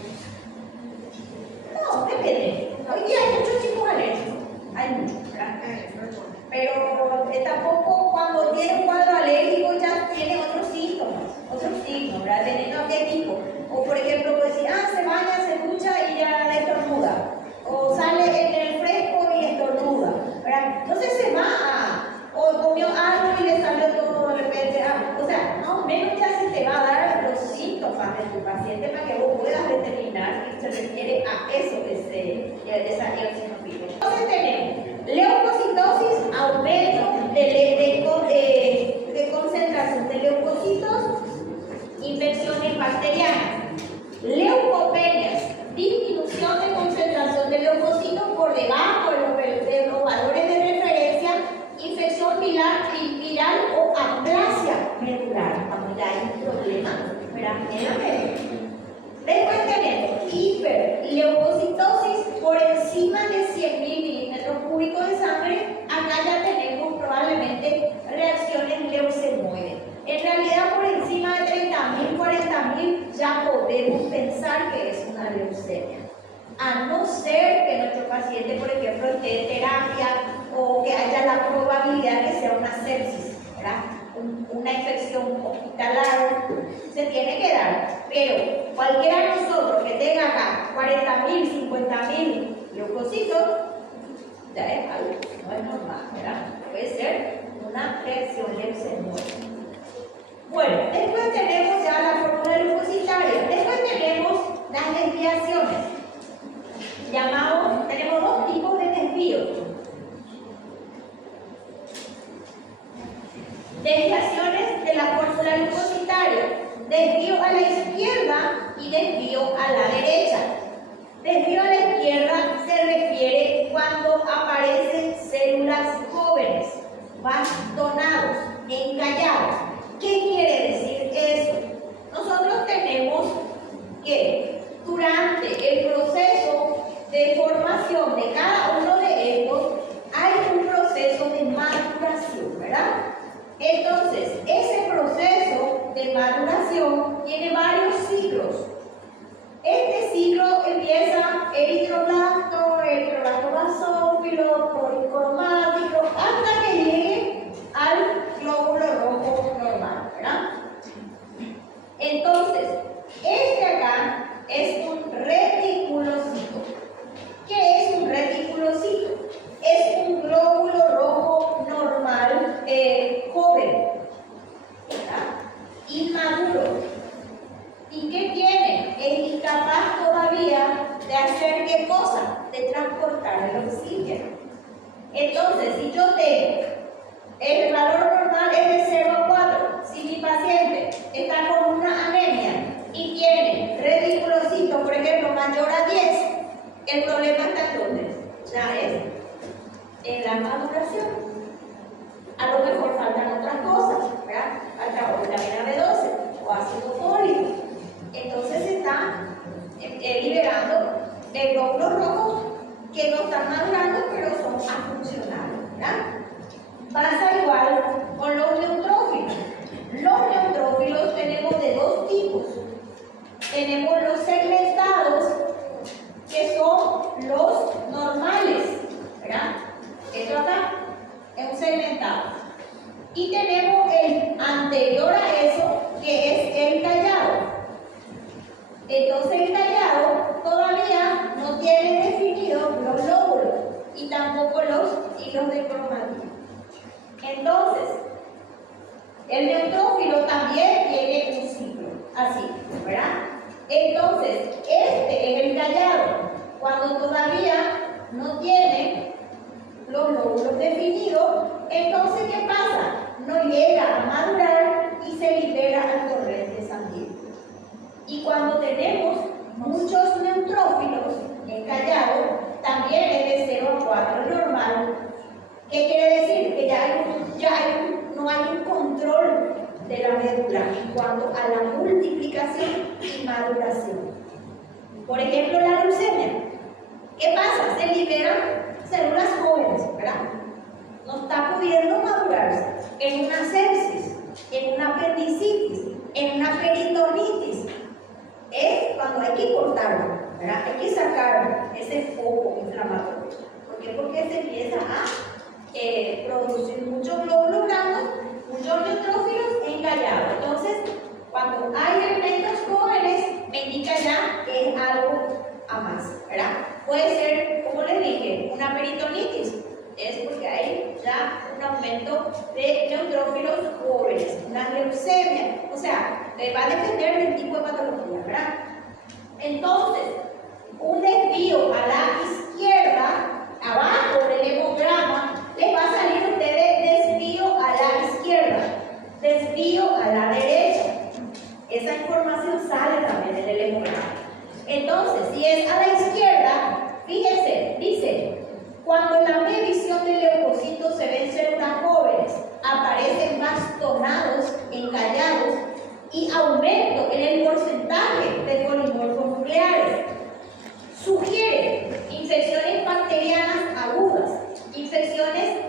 no, depende. Hoy día hay muchos tipos alérgicos, hay muchos, ¿verdad? Pero tampoco cuando tiene un cuadro alérgico ya tiene otros signos, ¿verdad? Dependiendo de qué tipo. O por ejemplo, puede decir, se baña, se ducha y ya estornuda. O sale en el fresco y estornuda, ¿verdad? Entonces se va o comió algo y le salió todo de repente. O sea, más o menos ya se te va a dar los síntomas de tu paciente para que vos puedas determinar que se refiere a eso, esa eosinofilia. Entonces tenemos leucocitosis, aumento de concentración de leucocitos, infecciones bacterianas. Leucopenias, disminución de concentración de leucocitos por debajo de los valores de referencia, infección viral o aplasia medular. Vamos, ya hay un problema, ¿verdad? Después tenemos hiperleucocitosis por encima de 100.000 milímetros cúbicos de sangre. Acá ya tenemos probablemente reacciones leucemoides. En realidad, por encima de 30.000, 40.000, ya podemos pensar que es una leucemia. A no ser que nuestro paciente, por ejemplo, esté en terapia o que haya la probabilidad que sea una sepsis, ¿verdad? Una infección hospitalaria, se tiene que dar. Pero cualquiera de nosotros que tenga acá 40.000, 50.000 leucocitos, ya es algo, no es normal, ¿verdad? Puede ser una reacción leucemia. Bueno, después tenemos ya la fórmula leucocitaria. Después tenemos las desviaciones. Tenemos dos tipos de desvíos. Desviaciones de la fórmula leucocitaria. Desvío a la izquierda y desvío a la derecha. Desvío a la izquierda se refiere cuando aparecen células jóvenes, bastonados, encallados. ¿Qué quiere decir eso? Nosotros tenemos que durante el proceso de formación de cada uno de estos hay un proceso de maduración, ¿verdad? Entonces, ese proceso de maduración tiene varios ciclos. Este ciclo empieza eritroblasto basófilo, policromático, hasta que llegue al glóbulo rojo normal, ¿verdad? Entonces, este acá es un reticulocito. ¿Qué es un reticulocito? Es un glóbulo rojo normal, joven, ¿verdad? Inmaduro. ¿Y qué tiene? aportar el oxígeno. Entonces, si yo tengo el valor normal es de 0 a 4, si mi paciente está con una anemia y tiene reticulocitos, por ejemplo, mayor a 10, el problema está en dónde? Ya es en la maduración. A lo mejor faltan otras cosas, ¿verdad? Falta vitamina B12 o ácido fólico. Entonces se está liberando glóbulos rojos que no están madurando, pero son afuncionales, ¿verdad? Pasa igual con los neutrófilos. Los neutrófilos tenemos de dos tipos. Tenemos los segmentados, que son los normales, ¿verdad? Esto acá es un segmentado. Y tenemos el anterior a eso, que es el callado. Entonces el callado todavía no tiene definidos los lóbulos y tampoco los hilos de cromatina. Entonces, el neutrófilo también tiene un ciclo, así, ¿verdad? Entonces, este es el callado, cuando todavía no tiene los lóbulos definidos. Entonces, ¿qué pasa? No llega a madurar y se libera al torrente sanguíneo. Y cuando tenemos muchos neutrófilos en callado, también es de 0 a 4 normal. ¿Qué quiere decir? Que no hay un control de la médula en cuanto a la multiplicación y maduración. Por ejemplo, la leucemia. ¿Qué pasa? Se liberan células jóvenes, ¿verdad? No está pudiendo madurarse en una sepsis, en una apendicitis, en una peritonitis. Es cuando hay que cortarlo, ¿verdad? Hay que sacar ese foco inflamatorio. ¿Por qué? Porque se empieza a producir muchos glóbulos blancos, muchos neutrófilos encallados. Entonces, cuando hay elementos jóvenes, me indica ya que es algo a más, ¿verdad? Puede ser, como les dije, una peritonitis. Es porque hay ya un aumento de neutrófilos jóvenes, una leucemia. O sea, va a depender del tipo de patología, ¿verdad? Entonces, un desvío a la izquierda, abajo del hemograma, les va a salir a ustedes desvío a la izquierda, desvío a la derecha. Esa información sale también en el hemograma. Entonces, si es a la izquierda, fíjense, dice, cuando en la medición de leucocitos se ven células jóvenes, aparecen bastonados, encallados y aumento en el porcentaje de polimorfos nucleares. Sugiere infecciones bacterianas agudas, infecciones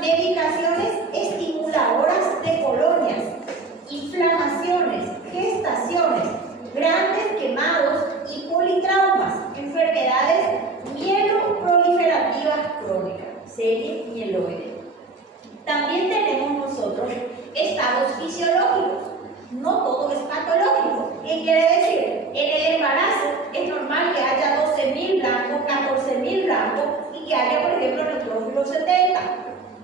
medicaciones estimuladoras de colonias, inflamaciones, gestaciones, grandes quemados y politraumas, enfermedades mieloproliferativas crónicas, serie mieloide. También tenemos nosotros estados fisiológicos. No todo es patológico. ¿Qué quiere decir? En el embarazo es normal que haya 12.000 blancos, 14.000 blancos y que haya, por ejemplo, neutrófilos 70.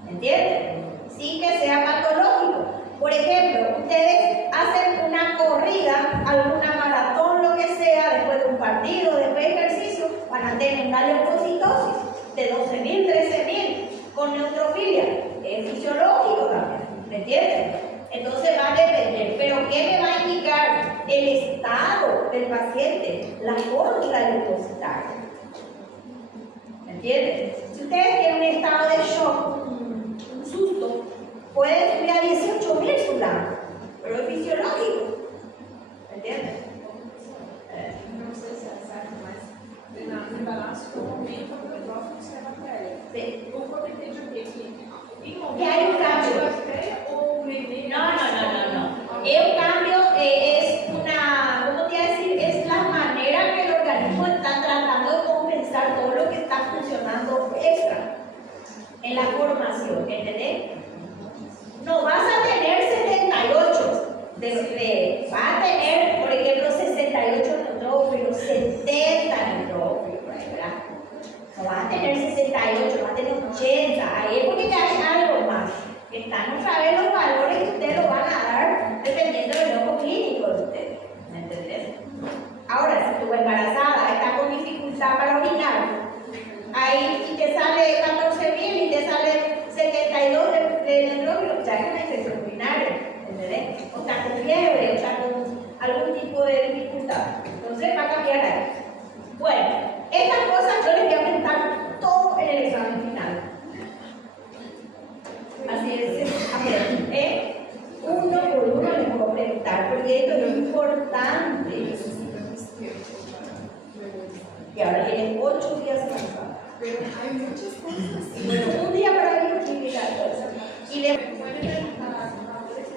¿Entienden? Sin que sea patológico. Por ejemplo, ustedes hacen una corrida, alguna maratón, lo que sea, después de un partido, después de ejercicio, van a tener una leucocitosis de 12.000, 13.000 con neutrofilia. Es fisiológico también, ¿me entienden? Entonces va a depender. ¿Pero qué me va a indicar el estado del paciente? La fórmula leucocitaria. ¿Me entienden? Si ustedes tienen un estado de shock, un susto, puede subir a 18.000 su blanco, pero es fisiológico. ¿Me entiendes? Não sei se é certo, mas no embaraço aumenta o neutrófilo sem a bactéria. Sí. O que eu entendi o quê? Que em Que hay un cambio. de bactéria ou o neném? No. El cambio es una, ¿cómo te iba a decir? Es la manera que el organismo está tratando de compensar todo lo que está funcionando extra en la formación, ¿entendés? No vas a tener 78, va a tener, por ejemplo, 68 neutrófilos, 70 neutrófilos, por ahí, ¿verdad? No vas a tener 68, vas a tener 80, ahí es porque ya hay algo más. Están otra vez los valores que ustedes lo van a dar dependiendo del ojo clínico de ustedes, ¿me entendés? Ahora, si estuvo embarazada, está con dificultad para orinar, Bueno, un día para bioquímica. Y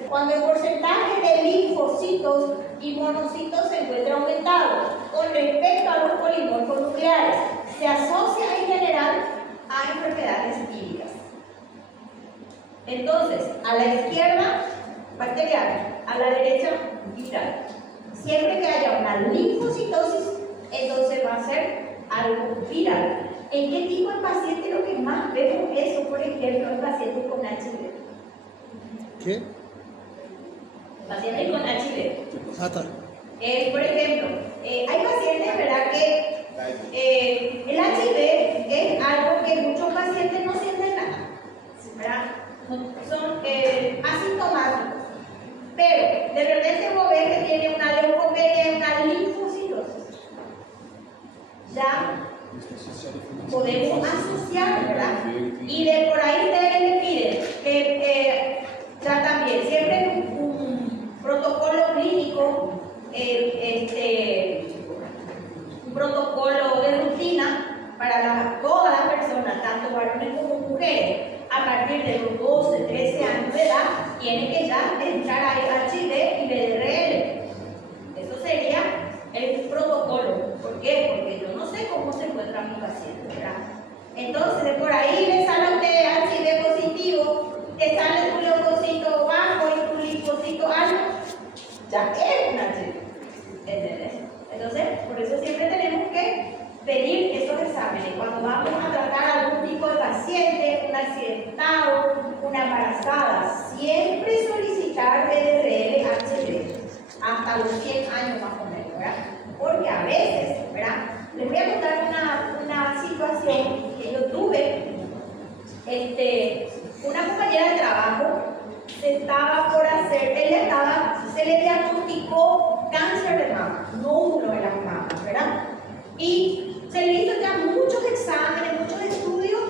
cuando el porcentaje de linfocitos y monocitos se encuentra aumentado con respecto a los polimorfos nucleares, se asocia en general a enfermedades químicas. Entonces, a la izquierda, bacteriana, a la derecha, viral. Siempre que haya una linfocitosis, entonces va a ser algo viral. ¿En qué tipo de paciente lo que más vemos eso, por ejemplo, en pacientes con HIV? ¿Qué? Pacientes con HIV. Ah, está. Por ejemplo, hay pacientes, ¿verdad?, que el HIV es algo que muchos pacientes no sienten nada, ¿verdad? Son asintomáticos. Pero de repente vos ves que tiene una leucopenia, una linfocitosis. Ya podemos asociar, ¿verdad? Y de por ahí ustedes le piden ya también, siempre un protocolo clínico, un protocolo de rutina para todas las personas, tanto varones como mujeres, a partir de los 12, 13 años de edad, tiene que ya entrar a HIV y VDRL. Eso sería el protocolo. ¿Por qué? Porque yo no sé cómo se encuentra mi paciente, ¿verdad? Entonces, por ahí le sale a usted HIV positivo, te sale tu leucocito bajo y tu linfocito alto, ya es un HIV. ¿Entendés? Entonces, por eso siempre tenemos que pedir esos exámenes. Cuando vamos a tratar algún tipo de paciente, un accidentado, una embarazada, siempre solicitar VDRL HIV hasta los 100 años más o menos, ¿verdad? Porque a veces, ¿verdad? Les voy a contar una situación que yo tuve. Una compañera de trabajo se estaba por hacer, se le diagnosticó cáncer de mama, nódulo en las mamas, ¿verdad? Y se le hizo ya muchos exámenes, muchos estudios.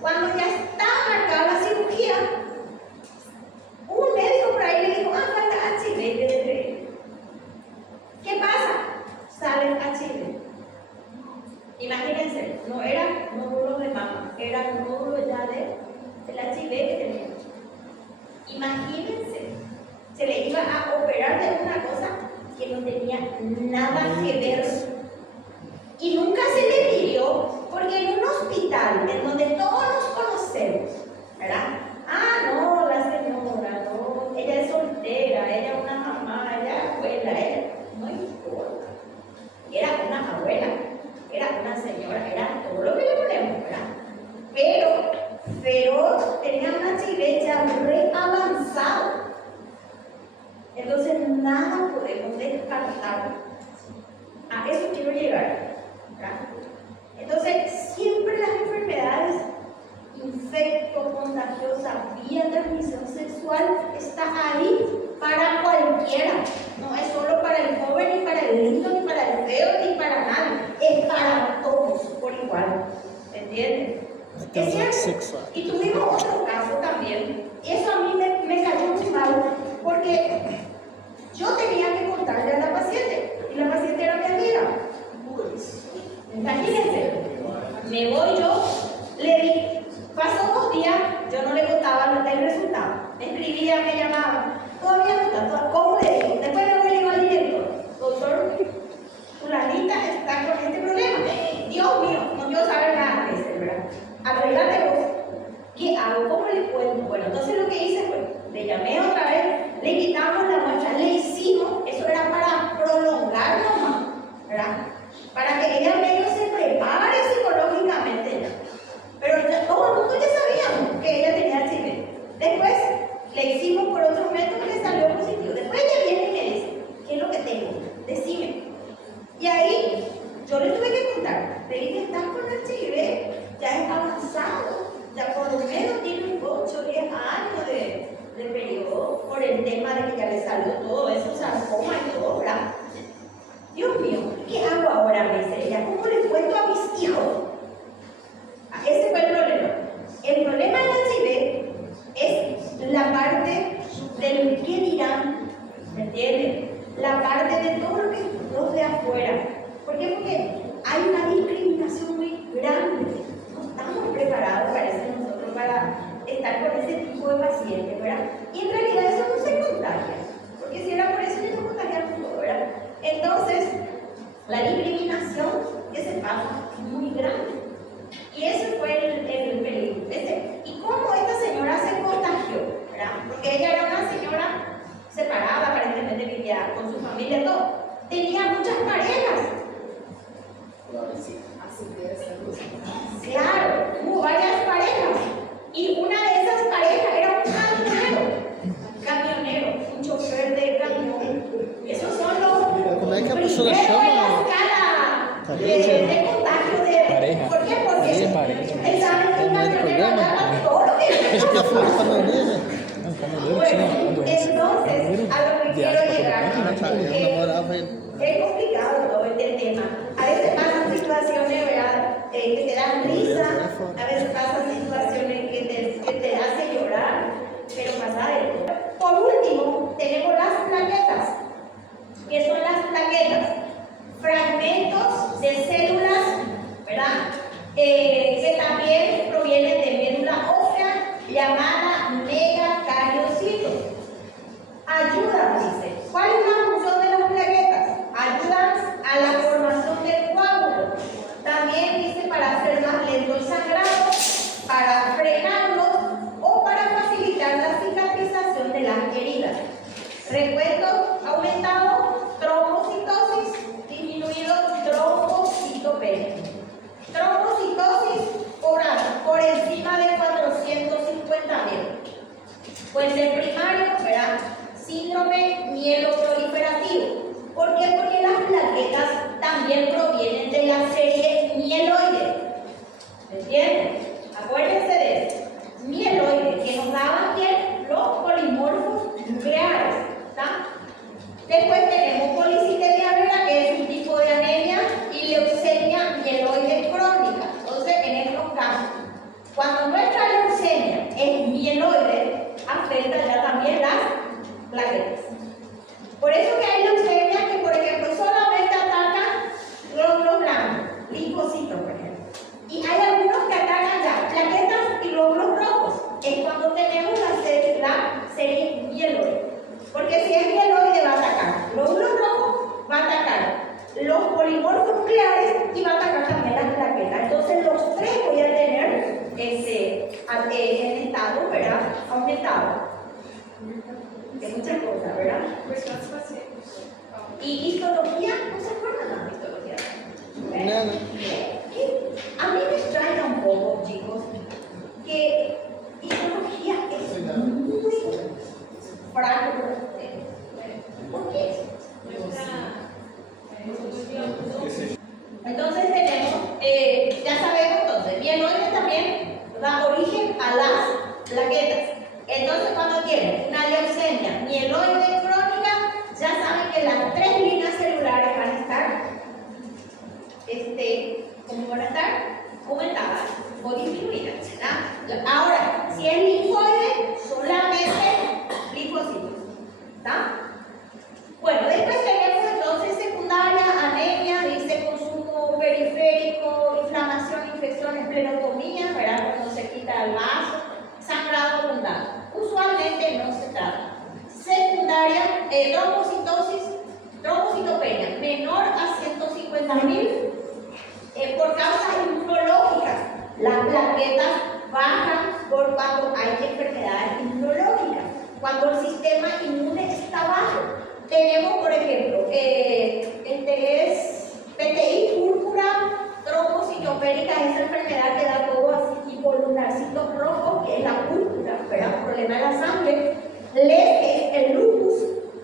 Cuando ya estaba marcada la cirugía, un médico por ahí le dijo, falta HIV y VDRL. ¿Qué pasa? Sale HIV. Imagínense, no era nódulo de mama, era nódulo ya del HIV que tenía. Imagínense, se le iba a operar de una cosa que no tenía nada que ver. Y nunca se le pidió, porque en un hospital en donde todos nos conocemos, ¿verdad? No, la señora, no, ella es soltera, ella es una mamá, ella es abuela, ella, no importa. Era una abuela, era una señora, era todo lo que le ponemos, ¿verdad? Pero tenía una HIV ya re avanzado. Entonces nada podemos descartar. A eso quiero llegar, ¿verdad? Entonces siempre las enfermedades infecto-contagiosas vía transmisión sexual está ahí para cualquiera. No es solo para el joven, ni para el lindo, ni para el feo, ni para nadie. Es para todos por igual. ¿Entienden? Es cierto. Y tuvimos otro caso también. Y eso a mí me cayó muy mal, porque yo tenía que contarle a la paciente. Y la paciente era mi amiga. Imagínense. Me voy yo, le di. Pasó 2 días, yo no le contaba el resultado. Me escribía, me llamaba. Todavía no está. ¿Cómo le digo? Después me voy a ir al director. Doctor, fulanita está con este problema. Dios mío, no quiero saber nada de eso, ¿verdad? Arreglate vos. ¿Qué hago? ¿Cómo le cuento? Bueno, entonces lo que hice fue, le llamé otra vez, le quitamos la muestra, le hicimos, eso era para prolongar nomás, ¿verdad? Para que ella medio se prepare psicológicamente ya. Pero ya, todo el mundo ya sabíamos que ella tenía HIV. Después le hicimos por otro método y le salió positivo. Después ella viene y me dice, ¿qué es lo que tengo? Decime. Y ahí yo le tuve que contar, le dije, estás con HIV, ya es avanzado, ya por lo menos tiene 8 o 10 años de periodo, por el tema de que ya le salió todo eso, sarcoma y todo, ¿verdad? Dios mío, ¿qué hago ahora? Me dice ella, ¿cómo le cuento a mis hijos? Ese fue el problema. El problema del HIV es la parte del qué dirán, ¿me entienden? La parte de todo lo que los de afuera. ¿Por qué? Porque hay una discriminación muy grande. No está estamos preparados, parece nosotros, para estar con ese tipo de pacientes, ¿verdad? Y en realidad eso no se contagia, porque si era por eso ya no contagiamos todo, ¿verdad? Entonces, la discriminación que se pasa es muy grande. Y ese fue el peligro. ¿Y cómo esta señora se contagió? ¿Verdad? Porque ella era una señora separada, aparentemente vivía con su familia, todo. Tenía muchas parejas. Así debe ser. Claro, hubo varias parejas. Y una de esas parejas era un camionero, un chofer de camión. Esos son los ¿Cómo es que la primeros persona en llama? la escala de contagio de Pareja. ¿Por qué? Porque Sí, pareja. él sabe que el camionero agarra todo lo que Es que fue cuando viene. Bueno, entonces, a lo que quiero llegar es complicado todo este tema. A veces pasan situaciones, ¿verdad? Que te dan risa, a veces pasan situaciones que te hacen llorar, pero pasa de todo. Por último, tenemos las plaquetas. ¿Qué son las plaquetas? Fragmentos de células, ¿verdad? Que también provienen de médula ósea llamada megacariocitos. Ayudan, dice. ¿Cuál es la función de las plaquetas? Ayudan a la formación del coágulo. También dice para hacer más lento el sangrado, para frenarlo o para facilitar la cicatrización de las heridas. Recuento aumentado, trombocitosis, disminuido trombocitopenia. Trombocitosis por encima de 450.000. Puede ser primario, ¿verdad? Síndrome mieloproliferativo. ¿Por qué? Porque las plaquetas también provienen de la serie mieloide. ¿Entienden? Acuérdense de eso. Mieloide, que nos daban bien los polimorfos nucleares. ¿Está? Después tenemos policitemia vera, que es un tipo de anemia, y leucemia mieloide crónica. Entonces, en estos casos, cuando nuestra leucemia es mieloide, afecta ya también las plaquetas. Por eso que hay leucemias que, por ejemplo, solamente atacan glóbulos blancos, linfocitos, por ejemplo. Y hay algunos que atacan ya plaquetas y glóbulos rojos. Es cuando tenemos la serie mieloide. Porque si es mieloide va a atacar glóbulos rojos, va a atacar los polimorfos nucleares y va a atacar también las plaquetas. Entonces los tres voy a tener en estado, ¿verdad? Aumentado. Es muchas cosas, ¿verdad? Y histología, ¿no se acuerdan de la histología? A mí me extraña un poco, chicos, que histología es muy frágil. ¿Por qué? Entonces tenemos, ya sabemos, entonces, mieloide también da origen a las plaquetas. Entonces, cuando tienen una leucemia mieloide crónica, ya saben que las tres líneas celulares van a estar, ¿cómo van a estar? Aumentadas o disminuidas, ¿verdad? Ahora, si es linfoide, solamente linfocitos, ¿está? Bueno, después tenemos entonces secundaria, anemia, dice consumo periférico, inflamación, infección, esplenotomía, ¿verdad? Cuando se quita el vaso, sangrado abundante. Usualmente no se trata. Secundaria, trombocitopenia, menor a 150.000 por causas inmunológicas. Las plaquetas bajan por cuando hay enfermedades inmunológicas, cuando el sistema inmune está bajo. Tenemos, por ejemplo, es PTI púrpura trombocitopénica, esa enfermedad que da todo así tipo lunarcitos rojos, que es la púrpura, ¿verdad? Problema de la sangre. LES, que es el lupus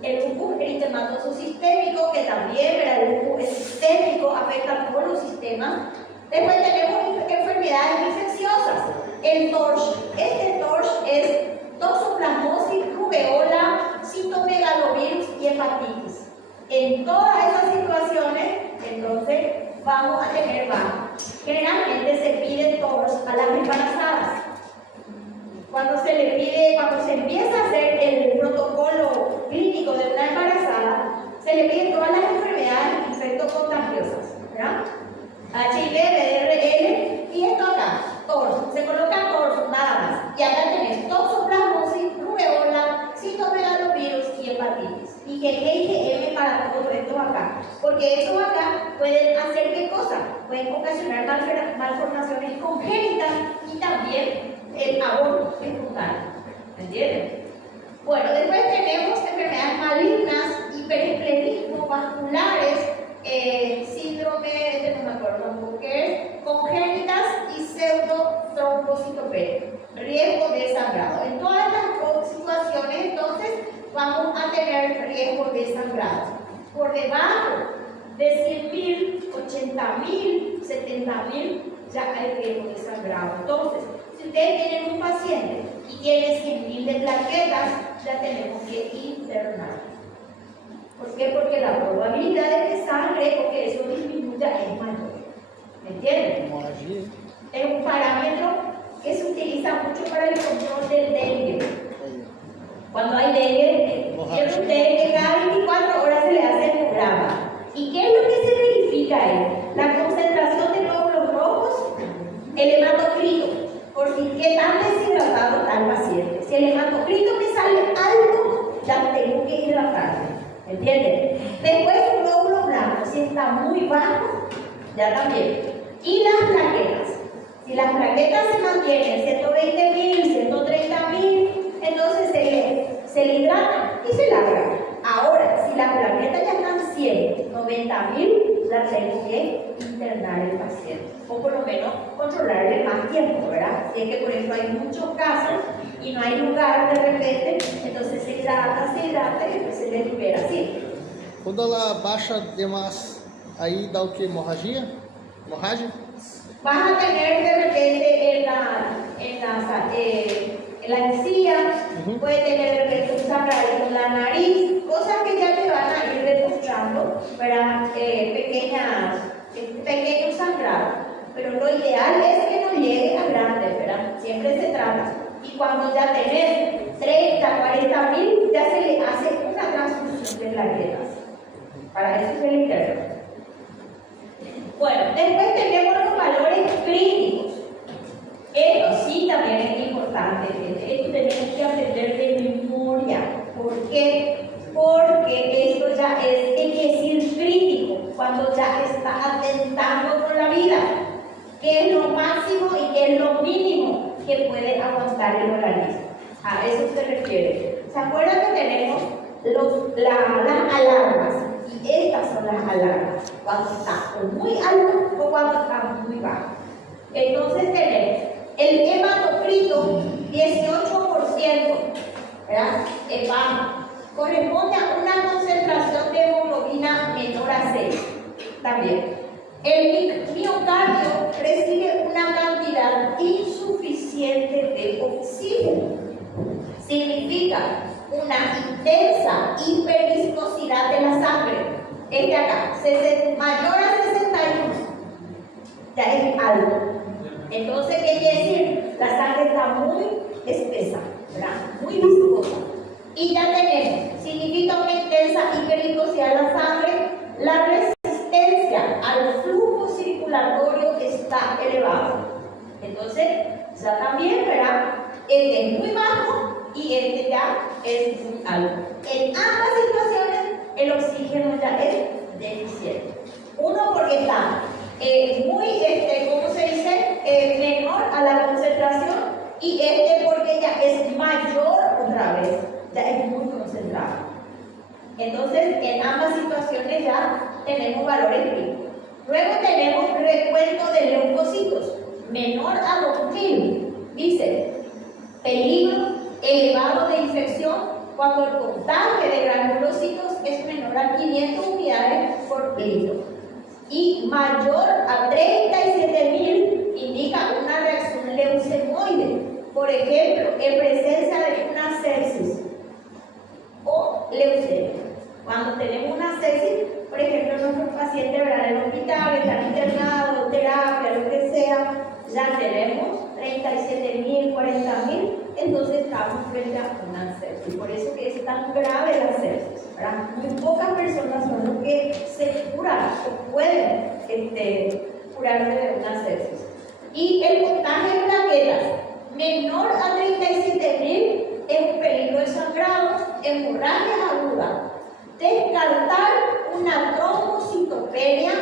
eritematoso sistémico, que también, ¿verdad? El lupus es sistémico, afecta a todos los sistemas. Después tenemos enfermedades infecciosas. El TORCH, este TORCH es toxoplasmosis, rubeola, citomegalovirus y hepatitis. En todas esas situaciones, entonces, vamos a tener baja. Generalmente se pide TORCH a las embarazadas. Cuando se empieza a hacer el protocolo clínico de una embarazada, se le piden todas las enfermedades infectocontagiosas, ¿verdad? HIV, VRL y esto acá, TORCH. Porque estos acá pueden hacer qué cosa? Pueden ocasionar malformaciones congénitas y también el aborto espontáneo. ¿Me entienden? Bueno, después tenemos enfermedades malignas, hiperesplenismo, vasculares, síndrome, no me acuerdo tampoco qué es, congénitas y pseudotrombocitopenia, riesgo de sangrado. En todas estas situaciones, entonces, vamos a tener riesgo de sangrado. Por debajo de 100.000, 80.000, 70.000, ya hay riesgo de sangrado. Entonces, si ustedes tienen un paciente y tiene 100.000 de plaquetas, ya tenemos que internar. ¿Por qué? Porque la probabilidad de que sangre o que eso disminuya es mayor. ¿Me entienden? Hemorragia. Es un parámetro que se utiliza mucho para el control del dengue. Aí, Cuando hay dengue, quiero ustedes que cada 24 horas se le hace el programa. ¿Y qué es lo que se verifica ahí? La concentración de glóbulos rojos, el hematocrito, por si qué tan deshidratado está el paciente. Si el hematocrito me sale alto, ya tengo que hidratarme. ¿Entienden? Después un glóbulo blanco, si está muy bajo, ya también. Y las plaquetas. Si las plaquetas se mantienen 120.000, 130.000, entonces se le hidratan y se largan. Ahora, si las plaquetas ya están 190.000, ya tengo que internar el paciente. O por lo menos controlarle más tiempo, ¿verdad? Si es que, por ejemplo, hay muchos casos y no hay lugar de repente, entonces se hidrata y después se le libera así. Quando ela baixa demais, aí dá o que? Hemorragia? Hemorragia? Vas a tener de repente en la encía, puede tener de repente un sangrado en la nariz, cosas que ya te van a ir demostrando, ¿verdad? Pequeños sangrados. Pero lo ideal es que no llegue a grandes, ¿verdad? Siempre se trata. Y cuando ya tenés 30, 40.000, ya se le hace una transfusión de plaquetas. Para eso se le interna. Bueno, después tenemos los valores críticos. Esto sí también es importante, gente. Esto tenemos que aprender de memoria. ¿Por qué? Porque esto ya es, hay que decir, crítico, cuando ya está atentando con la vida. ¿Qué es lo máximo y qué es lo mínimo que puede aguantar el organismo? A eso se refiere. ¿Se acuerdan que tenemos las alarmas? Y estas son las alarmas, cuando está o muy alto o cuando está muy bajo. Entonces tenemos el hematocrito 18%, ¿verdad? Es bajo. Corresponde a una concentración de hemoglobina menor a 6. También. El miocardio recibe una cantidad insuficiente de oxígeno. Significa una intensa hiperviscosidad de la sangre. Este acá, mayor a 61, ya es alto. Entonces, ¿qué quiere decir? La sangre está muy espesa, ¿verdad? Muy viscosa. Y ya tenemos, significa una intensa hiperviscosidad de la sangre, la resistencia al flujo circulatorio está elevado. Entonces, ya también, ¿verdad? Este es muy bajo y este ya es muy alto. En ambas situaciones, el oxígeno ya es deficiente. Uno porque está muy, ¿cómo se dice? Menor a la concentración, y este porque ya es mayor otra vez, ya es muy concentrado. Entonces, en ambas situaciones ya tenemos valores críticos. Luego tenemos recuento de leucocitos, menor a 2.000. Dice, peligro elevado de infección cuando el contagio de granulocitos es menor a 500 unidades por litro. Y mayor a 37.000 indica una reacción leucemoide. Por ejemplo, en presencia de una sepsis o leucemia. Cuando tenemos una sepsis, por ejemplo, nuestros pacientes en el hospital están internados, terapia, lo que sea, ya tenemos 37.000, 40.000, entonces estamos frente a una sepsis. Por eso que es tan grave la sepsis, ¿verdad? Muy pocas personas son los que se curan o pueden curarse de una sepsis. Y el contagio de plaquetas menor a 37.000 es un peligro de sangrado, hemorragias agudas. Descartar una trombocitopenia trombopenia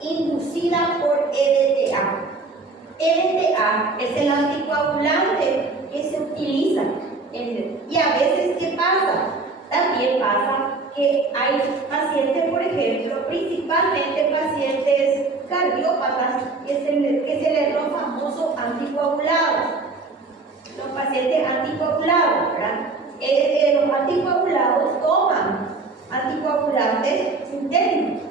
inducida por EDTA. EDTA es el anticoagulante que se utiliza. Y a veces, ¿qué pasa? También pasa que hay pacientes, por ejemplo, principalmente pacientes cardiópatas, que se les los famosos anticoagulados. Los pacientes anticoagulados, ¿verdad? Los anticoagulados toman anticoagulantes sintéticos.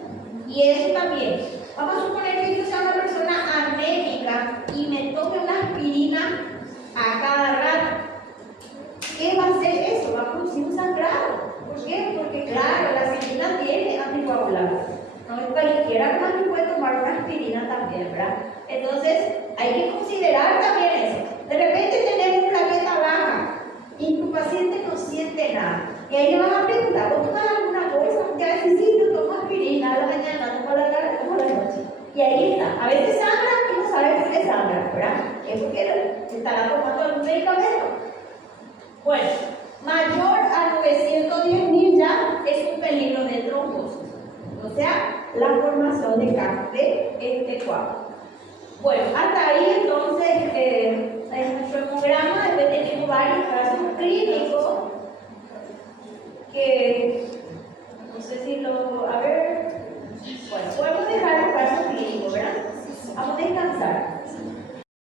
Y eso también. Vamos a suponer que yo sea una persona anémica y me tome una aspirina a cada rato. ¿Qué va a hacer eso? Va a producir un sangrado. ¿Por qué? Porque claro, la aspirina tiene anticoagulantes. No es cualquiera que puede tomar una aspirina también, ¿verdad? Entonces, hay que considerar también eso. De repente tenemos plaqueta baja y tu paciente no siente nada. Y ahí le van a preguntar, ¿vos tomas alguna cosa? Ya decís, sí, yo tomo aspirina a la mañana, tomo a la tarde, tomo a la noche. Y ahí está. A veces sangra y no sabe por qué sangra, ¿verdad? Es porque estará tomando algún medicamento. Bueno, mayor a 910.000 ya es un peligro de trombosis. O sea, la formación de este coágulo. Bueno, hasta ahí entonces en nuestro hemograma después tenemos varios casos clínicos que